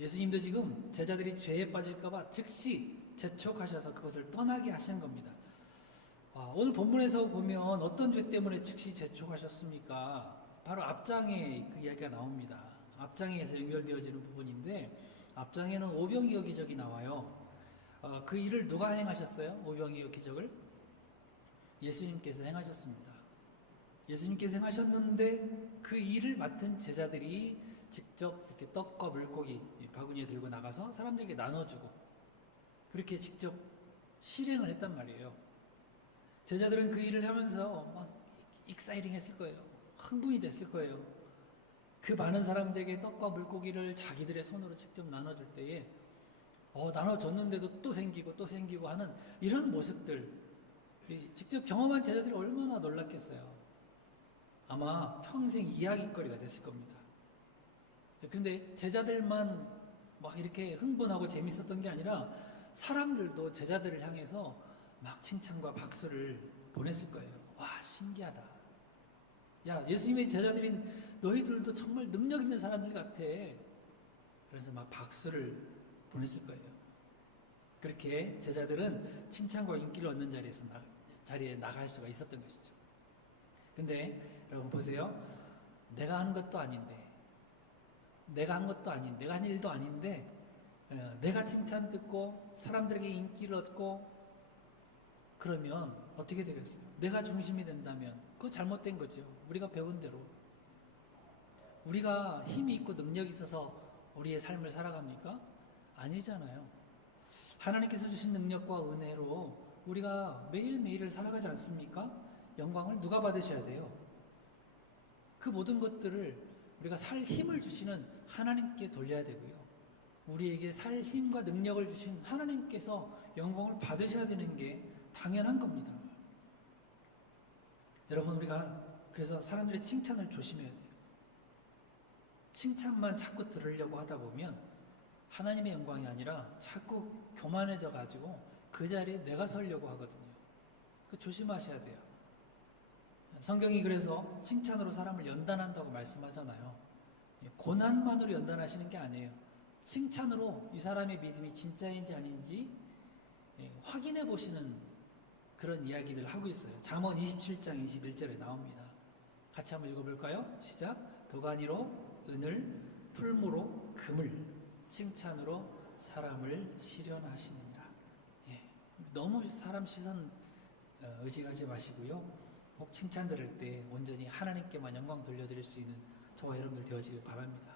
예수님도 지금 제자들이 죄에 빠질까봐 즉시 재촉하셔서 그것을 떠나게 하신 겁니다. 오늘 본문에서 보면 어떤 죄 때문에 즉시 재촉하셨습니까? 바로 앞장에 그 이야기가 나옵니다. 앞장에서 연결되어지는 부분인데 앞장에는 오병이어 기적이 나와요. 그 일을 누가 행하셨어요? 오병이어 기적을? 예수님께서 행하셨습니다. 예수님께서 행하셨는데 그 일을 맡은 제자들이 직접 이렇게 떡과 물고기 바구니에 들고 나가서 사람들에게 나눠주고 그렇게 직접 실행을 했단 말이에요. 제자들은 그 일을 하면서 막 익사이링 했을 거예요. 흥분이 됐을 거예요. 그 많은 사람들에게 떡과 물고기를 자기들의 손으로 직접 나눠줄 때에 나눠줬는데도 또 생기고 하는 이런 모습들 직접 경험한 제자들이 얼마나 놀랐겠어요. 아마 평생 이야기거리가 됐을 겁니다. 그런데 제자들만 막 이렇게 흥분하고 재밌었던 게 아니라 사람들도 제자들을 향해서 막 칭찬과 박수를 보냈을 거예요. 와, 신기하다. 야, 예수님의 제자들인 너희들도 정말 능력 있는 사람들 같아. 그래서 막 박수를 보냈을 거예요. 그렇게 제자들은 칭찬과 인기를 얻는 자리에 나갈 수가 있었던 것이죠. 근데 여러분 보세요. 내가 한 것도 아닌데 내가 한 일도 아닌데 내가 칭찬 듣고 사람들에게 인기를 얻고 그러면 어떻게 되겠어요? 내가 중심이 된다면 그거 잘못된 거죠. 우리가 배운 대로 우리가 힘이 있고 능력이 있어서 우리의 삶을 살아갑니까? 아니잖아요. 하나님께서 주신 능력과 은혜로 우리가 매일매일을 살아가지 않습니까? 영광을 누가 받으셔야 돼요? 그 모든 것들을 우리가 살 힘을 주시는 하나님께 돌려야 되고요. 우리에게 살 힘과 능력을 주신 하나님께서 영광을 받으셔야 되는 게 당연한 겁니다. 여러분, 우리가 그래서 사람들의 칭찬을 조심해야 돼요. 칭찬만 자꾸 들으려고 하다 보면 하나님의 영광이 아니라 자꾸 교만해져 가지고 그 자리에 내가 서려고 하거든요. 그 조심하셔야 돼요. 성경이 그래서 칭찬으로 사람을 연단한다고 말씀하잖아요. 고난만으로 연단하시는 게 아니에요. 칭찬으로 이 사람의 믿음이 진짜인지 아닌지 확인해 보시는 그런 이야기들을 하고 있어요. 잠언 27장 21절에 나옵니다. 같이 한번 읽어볼까요? 시작. 도가니로 은을, 풀무로 금을, 칭찬으로 사람을 실현하시느니라. 너무 사람 시선 의식하지 마시고요. 꼭 칭찬 들을 때 온전히 하나님께만 영광 돌려드릴 수 있는 저와 여러분들 되어지길 바랍니다.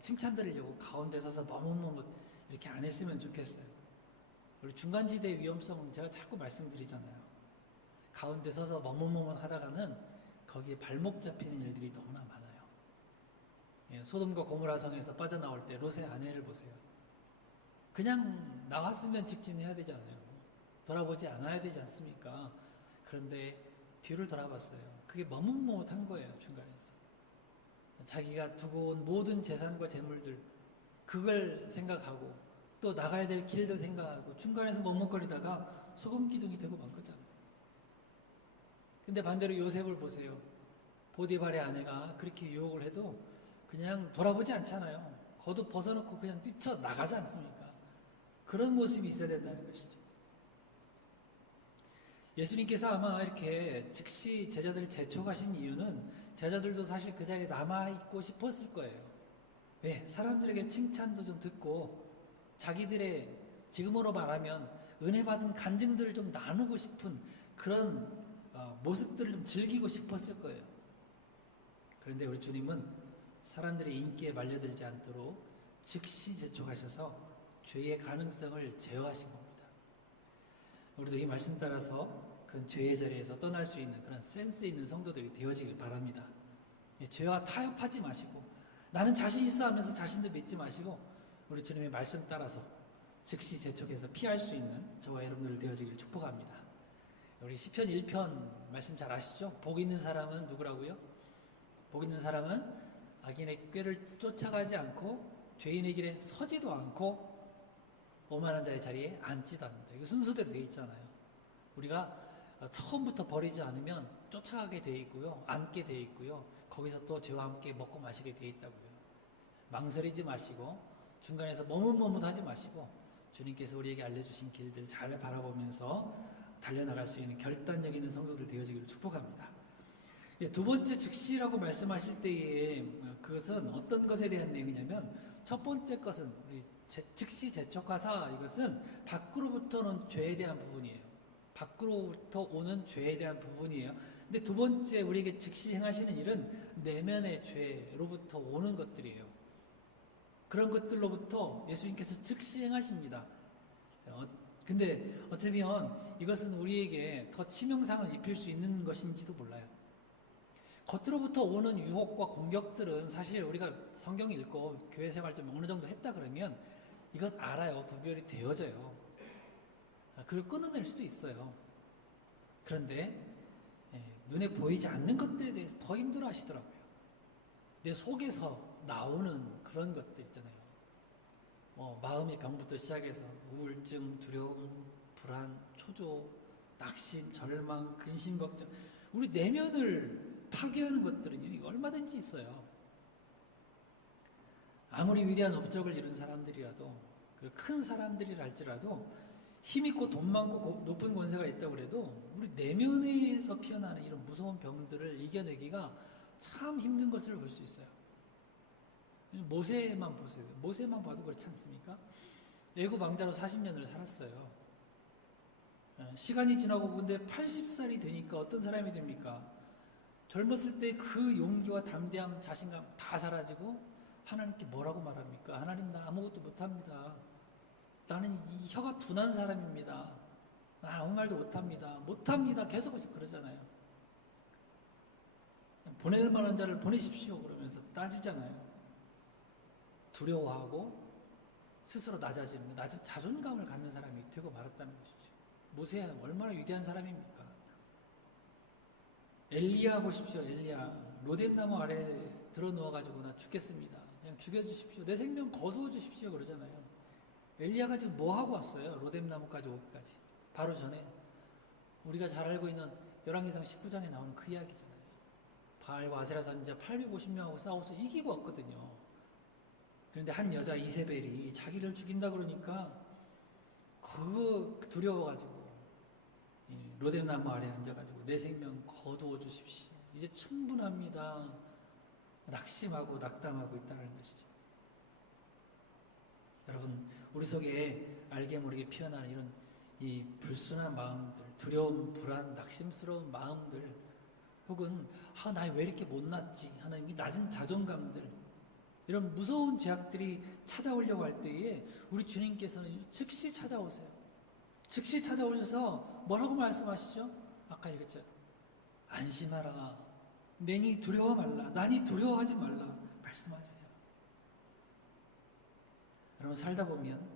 칭찬 들으려고 가운데 서서 머뭇머뭇 이렇게 안 했으면 좋겠어요. 우리 중간지대 위험성은 제가 자꾸 말씀드리잖아요. 가운데 서서 머뭇머뭇 하다가는 거기에 발목 잡히는 일들이 너무나 많아요. 소돔과 고모라 성에서 빠져나올 때 롯의 아내를 보세요. 그냥 나왔으면 직진해야 되잖아요. 돌아보지 않아야 되지 않습니까? 그런데 뒤를 돌아봤어요. 그게 머뭇머뭇한 거예요. 중간에서. 자기가 두고 온 모든 재산과 재물들 그걸 생각하고 또 나가야 될 길도 생각하고 중간에서 머뭇거리다가 소금기둥이 되고 만 거잖아요. 근데 반대로 요셉을 보세요. 보디발의 아내가 그렇게 유혹을 해도 그냥 돌아보지 않잖아요. 겉옷 벗어놓고 그냥 뛰쳐나가지 않습니까? 그런 모습이 있어야 된다는 것이죠. 예수님께서 아마 이렇게 즉시 제자들을 재촉하신 이유는 제자들도 사실 그 자리에 남아있고 싶었을 거예요. 왜? 사람들에게 칭찬도 좀 듣고 자기들의 지금으로 말하면 은혜 받은 간증들을 좀 나누고 싶은 그런 모습들을 좀 즐기고 싶었을 거예요. 그런데 우리 주님은 사람들의 인기에 말려들지 않도록 즉시 재촉하셔서 죄의 가능성을 제어하신 겁니다. 우리도 이 말씀 따라서 그 죄의 자리에서 떠날 수 있는 그런 센스 있는 성도들이 되어지길 바랍니다. 죄와 타협하지 마시고 나는 자신 있어 하면서 자신도 믿지 마시고 우리 주님의 말씀 따라서 즉시 재촉해서 피할 수 있는 저와 여러분들 되어지길 축복합니다. 우리 시편 1편 말씀 잘 아시죠? 복 있는 사람은 누구라고요? 복 있는 사람은 악인의 꾀를 쫓아가지 않고 죄인의 길에 서지도 않고 오만한 자의 자리에 앉지도 않는다. 이거 순서대로 되어 있잖아요. 우리가 처음부터 버리지 않으면 쫓아가게 되어 있고요. 앉게 되어 있고요. 거기서 또 죄와 함께 먹고 마시게 되어 있다고요. 망설이지 마시고 중간에서 머뭇머뭇하지 마시고 주님께서 우리에게 알려주신 길들 잘 바라보면서 달려나갈 수 있는 결단력 있는 성도들 되어지기를 축복합니다. 두 번째 즉시라고 말씀하실 때에 그것은 어떤 것에 대한 내용이냐면 첫 번째 것은 우리 즉시 재촉하사 이것은 밖으로부터 오는 죄에 대한 부분이에요. 밖으로부터 오는 죄에 대한 부분이에요. 근데 두 번째 우리에게 즉시 행하시는 일은 내면의 죄로부터 오는 것들이에요. 그런 것들로부터 예수님께서 즉시 행하십니다. 근데 어쩌면 이것은 우리에게 더 치명상을 입힐 수 있는 것인지도 몰라요. 겉으로부터 오는 유혹과 공격들은 사실 우리가 성경 읽고 교회 생활 좀 어느 정도 했다 그러면 이건 알아요. 구별이 되어져요. 그걸 끊어낼 수도 있어요. 그런데 눈에 보이지 않는 것들에 대해서 더 힘들어 하시더라고요. 내 속에서 나오는 그런 것들 있잖아요. 마음의 병부터 시작해서 우울증, 두려움, 불안, 초조, 낙심, 절망, 근심, 걱정 우리 내면을 파괴하는 것들은요, 이거 얼마든지 있어요. 아무리 위대한 업적을 이룬 사람들이라도, 그리고 큰 사람들이라 할지라도, 힘있고 돈 많고 높은 권세가 있다고 해도, 우리 내면에서 피어나는 이런 무서운 병들을 이겨내기가 참 힘든 것을 볼 수 있어요. 모세만 보세요. 모세만 봐도 그렇지 않습니까? 애굽 왕자로 40년을 살았어요. 시간이 지나고 근데 80살이 되니까 어떤 사람이 됩니까? 젊었을 때 그 용기와 담대함, 자신감 다 사라지고 하나님께 뭐라고 말합니까? 하나님 나 아무것도 못합니다. 나는 이 혀가 둔한 사람입니다. 나 아무 말도 못합니다. 못합니다. 계속 그러잖아요. 보낼 만한 자를 보내십시오. 그러면서 따지잖아요. 두려워하고 스스로 낮아지는 낮은 자존감을 갖는 사람이 되고 말았다는 것이죠. 모세야 얼마나 위대한 사람입니까? 엘리야 보십시오. 엘리야 로뎀나무 아래 들어 누워가지고 나 죽겠습니다. 그냥 죽여주십시오. 내 생명 거두어 주십시오. 그러잖아요. 엘리야가 지금 뭐 하고 왔어요? 로뎀나무까지 오기까지. 바로 전에 우리가 잘 알고 있는 열왕기상 19장에 나오는 그 이야기잖아요. 바알과 아세라 선지자 850명하고 싸워서 이기고 왔거든요. 그런데 한 여자 이세벨이 자기를 죽인다 그러니까 그거 두려워가지고 로뎀나무 아래 앉아가지고 내 생명 거두어 주십시오. 이제 충분합니다. 낙심하고 낙담하고 있다는 것이죠. 여러분 우리 속에 알게 모르게 피어나는 이런 이 불순한 마음들, 두려움, 불안, 낙심스러운 마음들 혹은 나 왜 이렇게 못났지 하는 이 낮은 자존감들 이런 무서운 죄악들이 찾아오려고 할 때에 우리 주님께서는 즉시 찾아오세요. 즉시 찾아오셔서 뭐라고 말씀하시죠? 아까 읽었죠. 안심하라. 내니 두려워 말라. 나니 두려워하지 말라. 말씀하세요. 여러분 살다 보면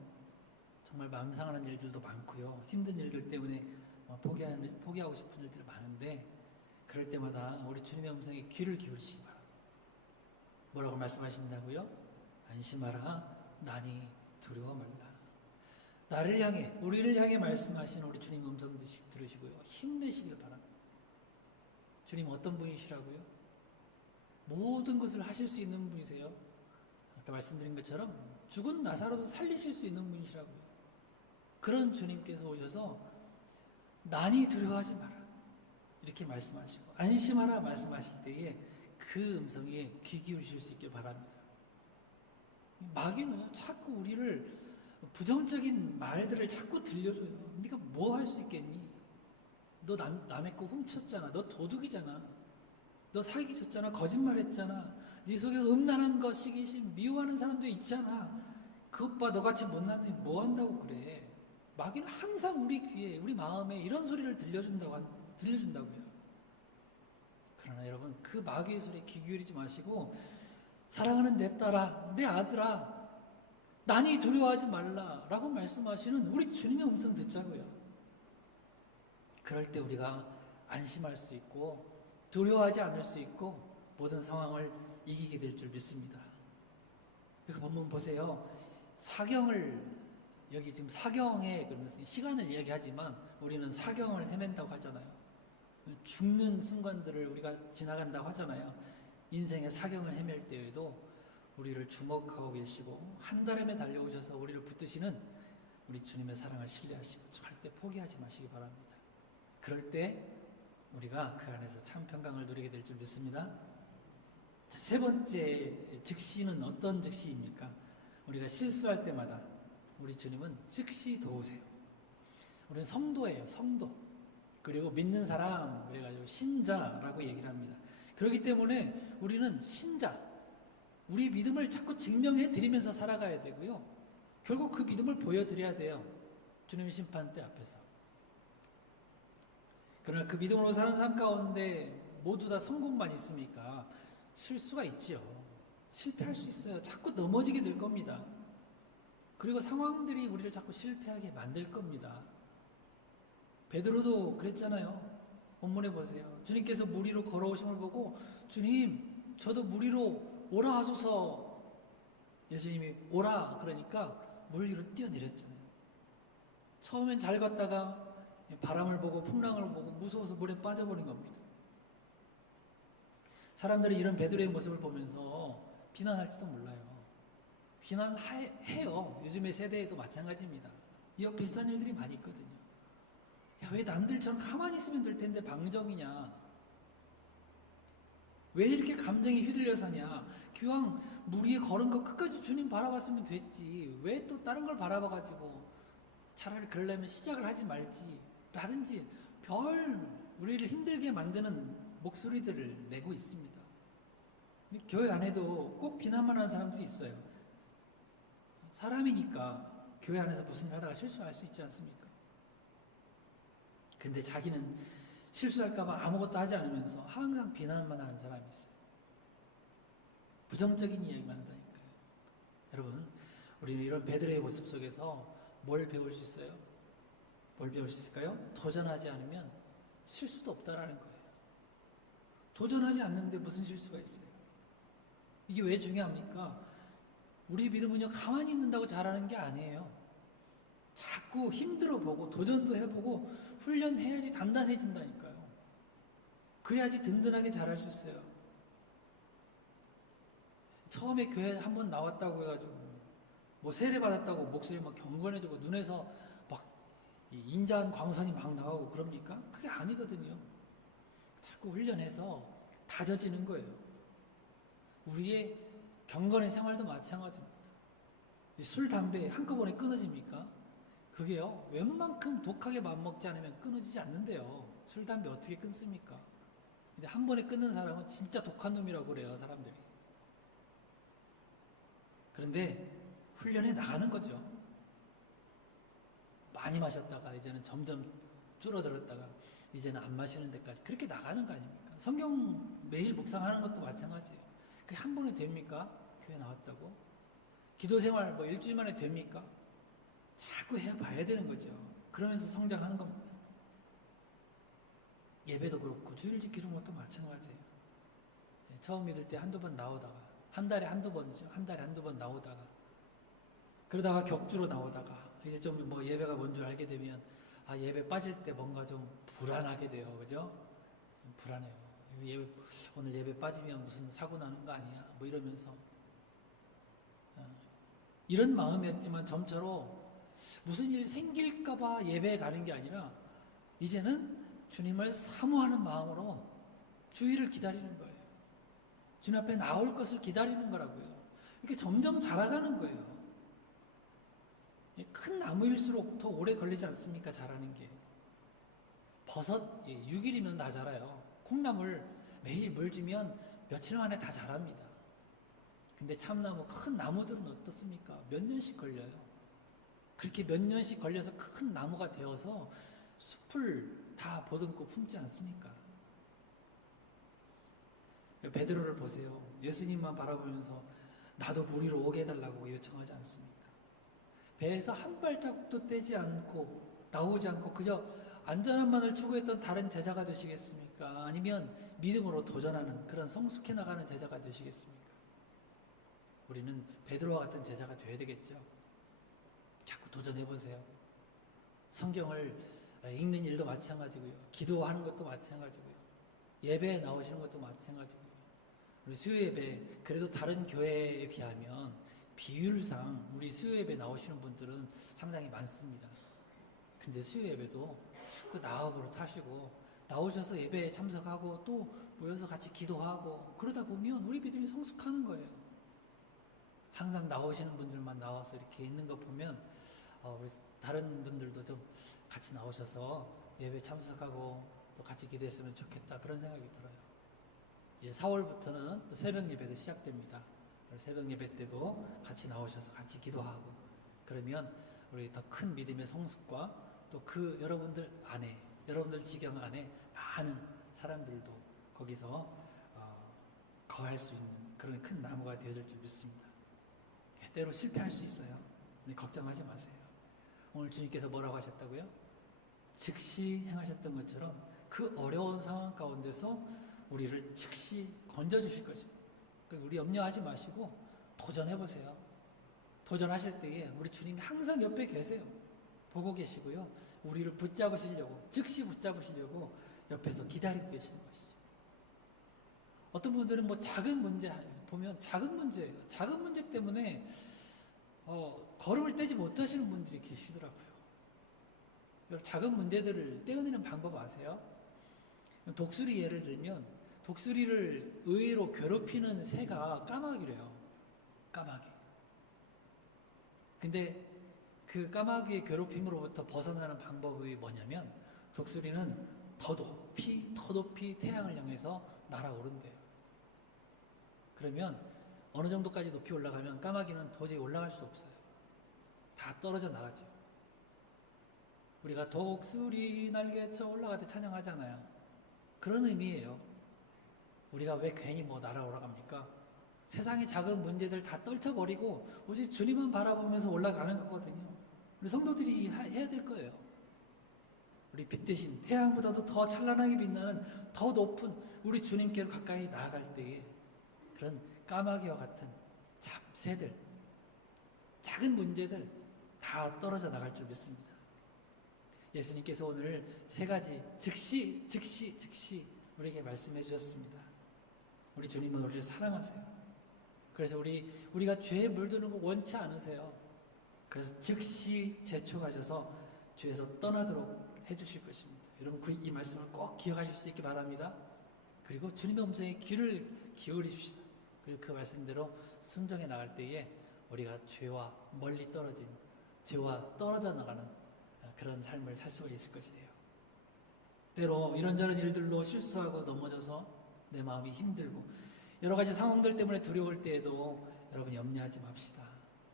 정말 마음 상하는 일들도 많고요. 힘든 일들 때문에 포기하고 싶은 일들이 많은데 그럴 때마다 우리 주님의 음성에 귀를 기울이시기 바랍니다. 뭐라고 말씀하신다고요? 안심하라. 나니 두려워 말라. 나를 향해, 우리를 향해 말씀하시는 우리 주님 음성 들으시고요. 힘내시길 바랍니다. 주님 어떤 분이시라고요? 모든 것을 하실 수 있는 분이세요. 아까 말씀드린 것처럼 죽은 나사로도 살리실 수 있는 분이시라고요. 그런 주님께서 오셔서 난이 두려워하지 마라. 이렇게 말씀하시고 안심하라 말씀하실 때에 그 음성에 귀 기울이실 수 있길 바랍니다. 마귀는요, 자꾸 우리를 부정적인 말들을 자꾸 들려줘요. 네가 뭐 할 수 있겠니? 너 남의 거 훔쳤잖아. 너 도둑이잖아. 너 사기쳤잖아. 거짓말했잖아. 네 속에 음란한 것, 시기심, 미워하는 사람도 있잖아. 그것 봐, 너같이 못난 놈이 뭐 한다고 그래. 마귀는 항상 우리 귀에, 우리 마음에 이런 소리를 들려준다고요. 그러나 여러분, 그 마귀의 소리에 귀 기울이지 마시고, 사랑하는 내 딸아, 내 아들아, 난이 두려워하지 말라라고 말씀하시는 우리 주님의 음성 듣자고요. 그럴 때 우리가 안심할 수 있고 두려워하지 않을 수 있고 모든 상황을 이기게 될 줄 믿습니다. 그 본문 보세요. 사경을, 여기 지금 사경에 그러면서 시간을 이야기하지만 우리는 사경을 헤맨다고 하잖아요. 죽는 순간들을 우리가 지나간다고 하잖아요. 인생의 사경을 헤맬 때에도 우리를 주목하고 계시고 한달음에 달려오셔서 우리를 붙드시는 우리 주님의 사랑을 신뢰하시고 절대 포기하지 마시기 바랍니다. 그럴 때 우리가 그 안에서 참 평강을 누리게 될 줄 믿습니다. 자, 세 번째 즉시는 어떤 즉시입니까? 우리가 실수할 때마다 우리 주님은 즉시 도우세요. 우리는 성도예요. 성도. 그리고 믿는 사람, 그래가지고 신자라고 얘기를 합니다. 그렇기 때문에 우리는 신자, 우리의 믿음을 자꾸 증명해 드리면서 살아가야 되고요. 결국 그 믿음을 보여드려야 돼요. 주님의 심판대 앞에서. 그러나 그 믿음으로 사는 삶 가운데 모두 다 성공만 있습니까? 실수가 있죠. 실패할 수 있어요. 자꾸 넘어지게 될 겁니다. 그리고 상황들이 우리를 자꾸 실패하게 만들 겁니다. 베드로도 그랬잖아요. 본문에 보세요. 주님께서 물 위로 걸어오심을 보고 주님, 저도 물 위로 오라 하소서. 예수님이 오라 그러니까 물 위로 뛰어내렸잖아요. 처음엔 잘 걷다가 바람을 보고 풍랑을 보고 무서워서 물에 빠져버린 겁니다. 사람들이 이런 베드로의 모습을 보면서 비난할지도 몰라요. 비난해요. 요즘의 세대에도 마찬가지입니다. 이와 비슷한 일들이 많이 있거든요. 야, 왜 남들처럼 가만히 있으면 될 텐데 방정이냐? 왜 이렇게 감정이 휘둘려 사냐? 기왕 물 위에 걸은 거 끝까지 주님 바라봤으면 됐지. 왜 또 다른 걸 바라봐가지고 차라리 그러려면 시작을 하지 말지. 라든지 우리를 힘들게 만드는 목소리들을 내고 있습니다. 교회 안에도 꼭 비난만 하는 사람들이 있어요. 사람이니까 교회 안에서 무슨 일 하다가 실수할 수 있지 않습니까? 근데 자기는 실수할까봐 아무것도 하지 않으면서 항상 비난만 하는 사람이 있어요. 부정적인 이야기만 한다니까요. 여러분, 우리는 이런 베드로의 모습 속에서 뭘 배울 수 있어요? 뭘 배울 수 있을까요? 도전하지 않으면 실수도 없다라는 거예요. 도전하지 않는데 무슨 실수가 있어요? 이게 왜 중요합니까? 우리 믿음은요, 가만히 있는다고 잘하는 게 아니에요. 자꾸 힘들어 보고 도전도 해보고 훈련해야지 단단해진다니까요. 그래야지 든든하게 잘할 수 있어요. 처음에 교회 한번 나왔다고 해가지고 뭐 세례 받았다고 목소리 막 경건해지고 눈에서 막 인자한 광선이 막 나오고 그럽니까? 그게 아니거든요. 자꾸 훈련해서 다져지는 거예요. 우리의 경건의 생활도 마찬가지입니다. 술, 담배 한꺼번에 끊어집니까? 그게요, 웬만큼 독하게 맘먹지 않으면 끊어지지 않는데요. 술, 담배 어떻게 끊습니까? 근데 한 번에 끊는 사람은 진짜 독한 놈이라고 그래요, 사람들이. 그런데 훈련해 나가는 거죠. 많이 마셨다가 이제는 점점 줄어들었다가 이제는 안 마시는 데까지 그렇게 나가는 거 아닙니까? 성경 매일 묵상하는 것도 마찬가지예요. 그게 한 번에 됩니까? 교회 나왔다고? 기도 생활 뭐 일주일 만에 됩니까? 자꾸 해봐야 되는 거죠. 그러면서 성장하는 겁니다. 예배도 그렇고 주일 지키는 것도 마찬가지예요. 처음 믿을 때 한두 번 나오다가 한 달에 한두 번이죠. 한 달에 한두 번 나오다가 그러다가 격주로 나오다가 이제 좀 뭐 예배가 뭔 줄 알게 되면 예배 빠질 때 뭔가 좀 불안하게 돼요. 그죠? 불안해요. 오늘 예배 빠지면 무슨 사고 나는 거 아니야? 뭐 이러면서 이런 마음이었지만 점차로 무슨 일 생길까봐 예배에 가는 게 아니라 이제는 주님을 사모하는 마음으로 주일을 기다리는 거예요. 주님 앞에 나올 것을 기다리는 거라고요. 이렇게 점점 자라가는 거예요. 큰 나무일수록 더 오래 걸리지 않습니까? 자라는 게. 버섯 6일이면 다 자라요. 콩나물 매일 물 주면 며칠 만에 다 자랍니다. 근데 참나무 큰 나무들은 어떻습니까? 몇 년씩 걸려요. 그렇게 몇 년씩 걸려서 큰 나무가 되어서 숲을 다 보듬고 품지 않습니까? 베드로를 보세요. 예수님만 바라보면서 나도 물 위로 오게 해달라고 요청하지 않습니까? 배에서 한 발자국도 떼지 않고 나오지 않고 그저 안전함만을 추구했던 다른 제자가 되시겠습니까? 아니면 믿음으로 도전하는 그런 성숙해 나가는 제자가 되시겠습니까? 우리는 베드로와 같은 제자가 되어야 되겠죠. 자꾸 도전해보세요. 성경을 읽는 일도 마찬가지고요. 기도하는 것도 마찬가지고요. 예배에 나오시는 것도 마찬가지고요. 우리 수요예배, 그래도 다른 교회에 비하면 비율상 우리 수요예배 나오시는 분들은 상당히 많습니다. 근데 수요예배도 자꾸 나업으로 타시고 나오셔서 예배에 참석하고 또 모여서 같이 기도하고 그러다 보면 우리 믿음이 성숙하는 거예요. 항상 나오시는 분들만 나와서 이렇게 있는 거 보면 우리 다른 분들도 좀 같이 나오셔서 예배 참석하고 또 같이 기도했으면 좋겠다 그런 생각이 들어요. 이제 4월부터는 또 새벽 예배도 시작됩니다. 새벽 예배 때도 같이 나오셔서 같이 기도하고 그러면 우리 더 큰 믿음의 성숙과 또 그 여러분들 안에 여러분들 지경 안에 많은 사람들도 거기서 거할 수 있는 그런 큰 나무가 되어줄 줄 믿습니다. 때로 실패할 수 있어요. 근데 걱정하지 마세요. 오늘 주님께서 뭐라고 하셨다고요? 즉시 행하셨던 것처럼 그 어려운 상황 가운데서 우리를 즉시 건져주실 것입니다. 그러니까 우리 염려하지 마시고 도전해보세요. 도전하실 때에 우리 주님이 항상 옆에 계세요. 보고 계시고요. 우리를 붙잡으시려고 즉시 붙잡으시려고 옆에서 기다리고 계시는 것이죠. 어떤 분들은 뭐 작은 문제 보면 작은 문제예요. 작은 문제 때문에 걸음을 떼지 못하시는 분들이 계시더라고요. 여러분 작은 문제들을 떼어내는 방법 아세요? 독수리 예를 들면 독수리를 의외로 괴롭히는 새가 까마귀래요. 까마귀. 근데 그 까마귀의 괴롭힘으로부터 벗어나는 방법이 뭐냐면 독수리는 더 높이 태양을 향해서 날아오른대요. 그러면 어느 정도까지 높이 올라가면 까마귀는 도저히 올라갈 수 없어요. 다 떨어져 나가죠. 우리가 독수리 날개쳐 올라갈 때 찬양하잖아요. 그런 의미예요. 우리가 왜 괜히 날아올라갑니까? 세상의 작은 문제들 다 떨쳐버리고 오직 주님만 바라보면서 올라가는 거거든요. 우리 성도들이 해야 될 거예요. 우리 빛 대신 태양보다도 더 찬란하게 빛나는 더 높은 우리 주님께로 가까이 나아갈 때에 그런 까마귀와 같은 잡새들, 작은 문제들 다 떨어져 나갈 줄 믿습니다. 예수님께서 오늘 세 가지 즉시 우리에게 말씀해 주셨습니다. 우리 주님은 우리를 사랑하세요. 그래서 우리가 죄에 물드는 거 원치 않으세요. 그래서 즉시 제초하셔서 죄에서 떠나도록 해주실 것입니다. 여러분 이 말씀을 꼭 기억하실 수 있기 바랍니다. 그리고 주님의 음성에 귀를 기울이십시다. 그리고 그 말씀대로 순종해 나갈 때에 우리가 죄와 멀리 떨어진 죄와 떨어져 나가는 그런 삶을 살 수가 있을 것이에요. 때로 이런저런 일들로 실수하고 넘어져서 내 마음이 힘들고 여러 가지 상황들 때문에 두려울 때에도 여러분 염려하지 맙시다.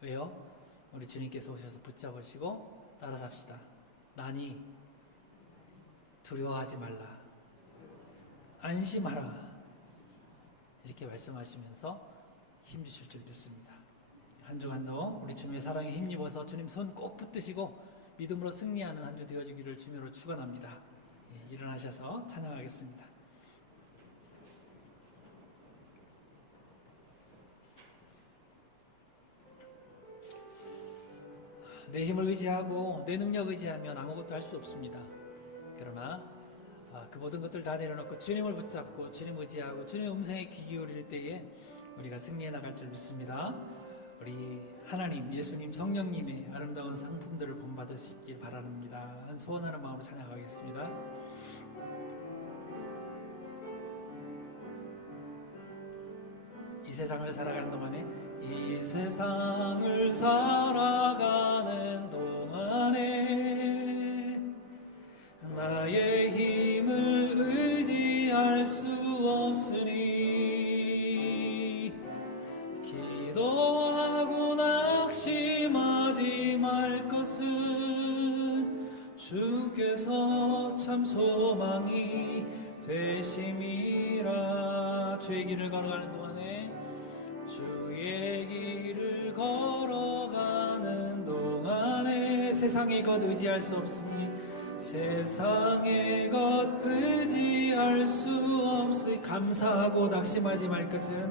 왜요? 우리 주님께서 오셔서 붙잡으시고 따라 삽시다. 나니 두려워하지 말라. 안심하라. 이렇게 말씀하시면서 힘주실 줄 믿습니다. 한 주간도 우리 주님의 사랑에 힘입어서 주님 손 꼭 붙드시고 믿음으로 승리하는 한 주 되어주기를 주님으로 축원합니다. 일어나셔서 찬양하겠습니다. 내 힘을 의지하고 내 능력 의지하면 아무것도 할 수 없습니다. 그러나 그 모든 것들 다 내려놓고 주님을 붙잡고 주님 의지하고 주님의 음성에 귀 기울일 때에 우리가 승리해 나갈 줄 믿습니다. 우리 하나님, 예수님, 성령님의 아름다운 상품들을 본받으시길 바랍니다. 소원하는 마음으로 찬양하겠습니다. 이 세상을 살아가는 동안에 이 이 세상을 살아가는 동안에 나의 힘을 의지할 수 없으니 기도하고 낙심하지 말 것은 주께서 참 소망이 되심이라. 주의 길을 걸어가는 동안에 주의 길을 걸어가는 동안에 세상의 것 의지할 수 없으니 세상의 것 의지할 수 없으니 감사하고 낙심하지 말 것은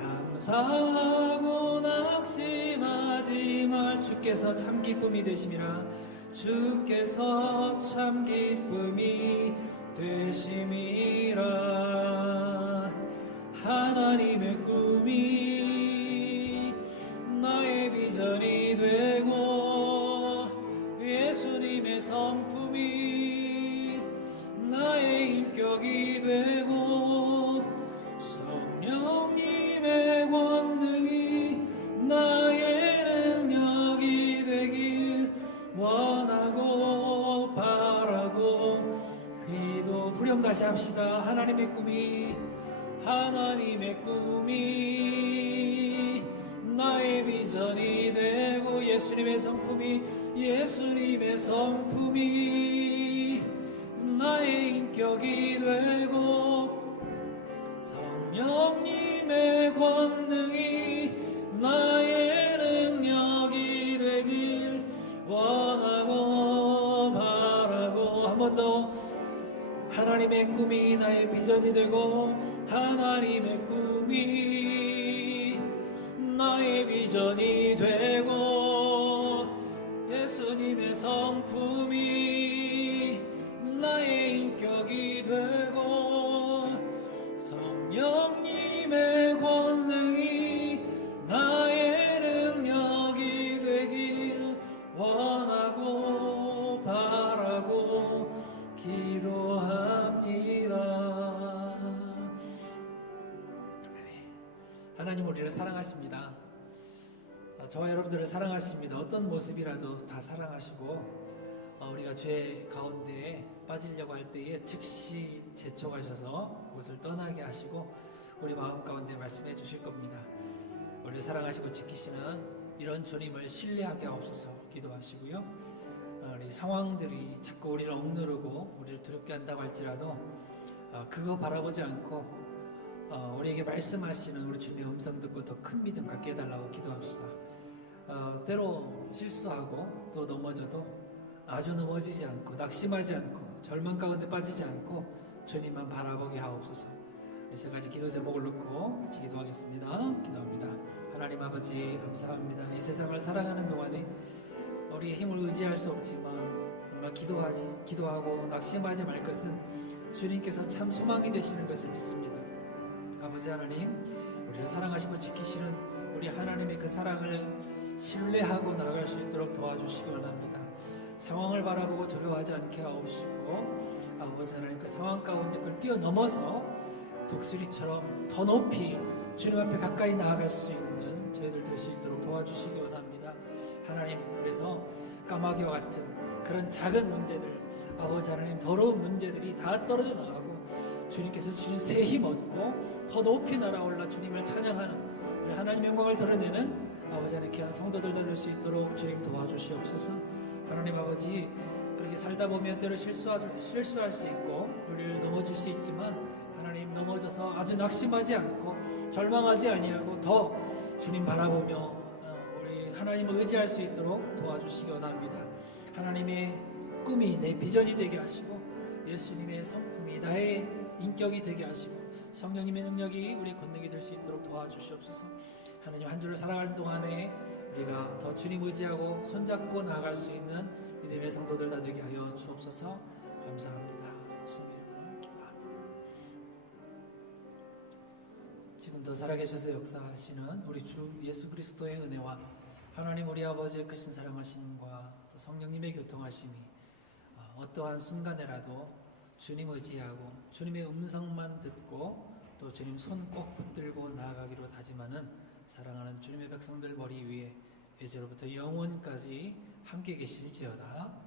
감사하고 낙심하지 말. 주께서 참 기쁨이 되심이라. 주께서 참 기쁨이 되심이라. 하나님의 꿈이 나의 비전이 되고 예수님의 성품이 나의 인격이 되고 성령님의 권능이 나의 능력이 되길 원하고 바라고 기도. 후렴 다시 합시다. 하나님의 꿈이 나의 비전이 되고 예수님의 성품이 나의 인격이 되고 성령님의 권능이 나의 능력이 되길 원하고 바라고. 한 번 더. 하나님의 꿈이 나의 비전이 되고 하나님의 꿈이 나의 비전이 되고 예수님의 성품이 나의 인격이 되고 성령님의 권능이 나의 능력이 되길 원하고 바라고 기도합니다. 하나님 우리를 사랑하십니다. 저와 여러분들을 사랑하십니다. 어떤 모습이라도 다 사랑하시고 우리가 죄 가운데에 빠지려고 할 때에 즉시 재촉하셔서 그것을 떠나게 하시고 우리 마음 가운데 말씀해 주실 겁니다. 우리를 사랑하시고 지키시는 이런 주님을 신뢰하게 하옵소서 기도하시고요. 우리 상황들이 자꾸 우리를 억누르고 우리를 두렵게 한다고 할지라도 그거 바라보지 않고 우리에게 말씀하시는 우리 주님의 음성 듣고 더 큰 믿음 갖게 해달라고 기도합시다. 때로 실수하고 또 넘어져도 아주 넘어지지 않고 낙심하지 않고 절망 가운데 빠지지 않고 주님만 바라보게 하옵소서. 이 세 가지 기도 제목을 놓고 같이 기도하겠습니다. 기도합니다. 하나님 아버지 감사합니다. 이 세상을 살아가는 동안에 우리의 힘을 의지할 수 없지만 정말 기도하고 낙심하지 말 것은 주님께서 참 소망이 되시는 것을 믿습니다. 아버지 하나님, 우리를 사랑하시고 지키시는 우리 하나님의 그 사랑을 신뢰하고 나아갈 수 있도록 도와주시기 원합니다. 상황을 바라보고 두려워하지 않게 하옵시고 아버지 하나님 그 상황 가운데 그걸 뛰어넘어서 독수리처럼 더 높이 주님 앞에 가까이 나아갈 수 있는 저희들 될 수 있도록 도와주시기 원합니다. 하나님, 그래서 까마귀와 같은 그런 작은 문제들, 아버지 하나님 더러운 문제들이 다 떨어져 나가고 주님께서 주신 새 힘 얻고 더 높이 날아올라 주님을 찬양하는 우리 하나님의 영광을 드러내는 아버지 하나님 귀한 성도들도 될 수 있도록 주님 도와주시옵소서. 하나님 아버지, 그렇게 살다 보면 때로 실수할 수 있고 우리를 넘어질 수 있지만 하나님 넘어져서 아주 낙심하지 않고 절망하지 아니하고 더 주님 바라보며 우리 하나님을 의지할 수 있도록 도와주시기 원합니다. 하나님의 꿈이 내 비전이 되게 하시고 예수님의 성품이 나의 인격이 되게 하시고 성령님의 능력이 우리 권능이 될 수 있도록 도와주시옵소서. 하나님 한 주를 살아갈 동안에 우리가 더 주님 의지하고 손잡고 나아갈 수 있는 믿음의 성도들 다 되게 하여 주옵소서. 감사합니다. 예수님의 이름으로 기도합니다. 지금도 살아계셔서 역사하시는 우리 주 예수 그리스도의 은혜와 하나님 우리 아버지의 크신 사랑하심과 또 성령님의 교통하심이 어떠한 순간에라도 주님 의지하고 주님의 음성만 듣고 또 주님 손 꼭 붙들고 나아가기로 다짐하는 사랑하는 주님의 백성들 머리 위에 이제로부터 영원까지 함께 계실지어다.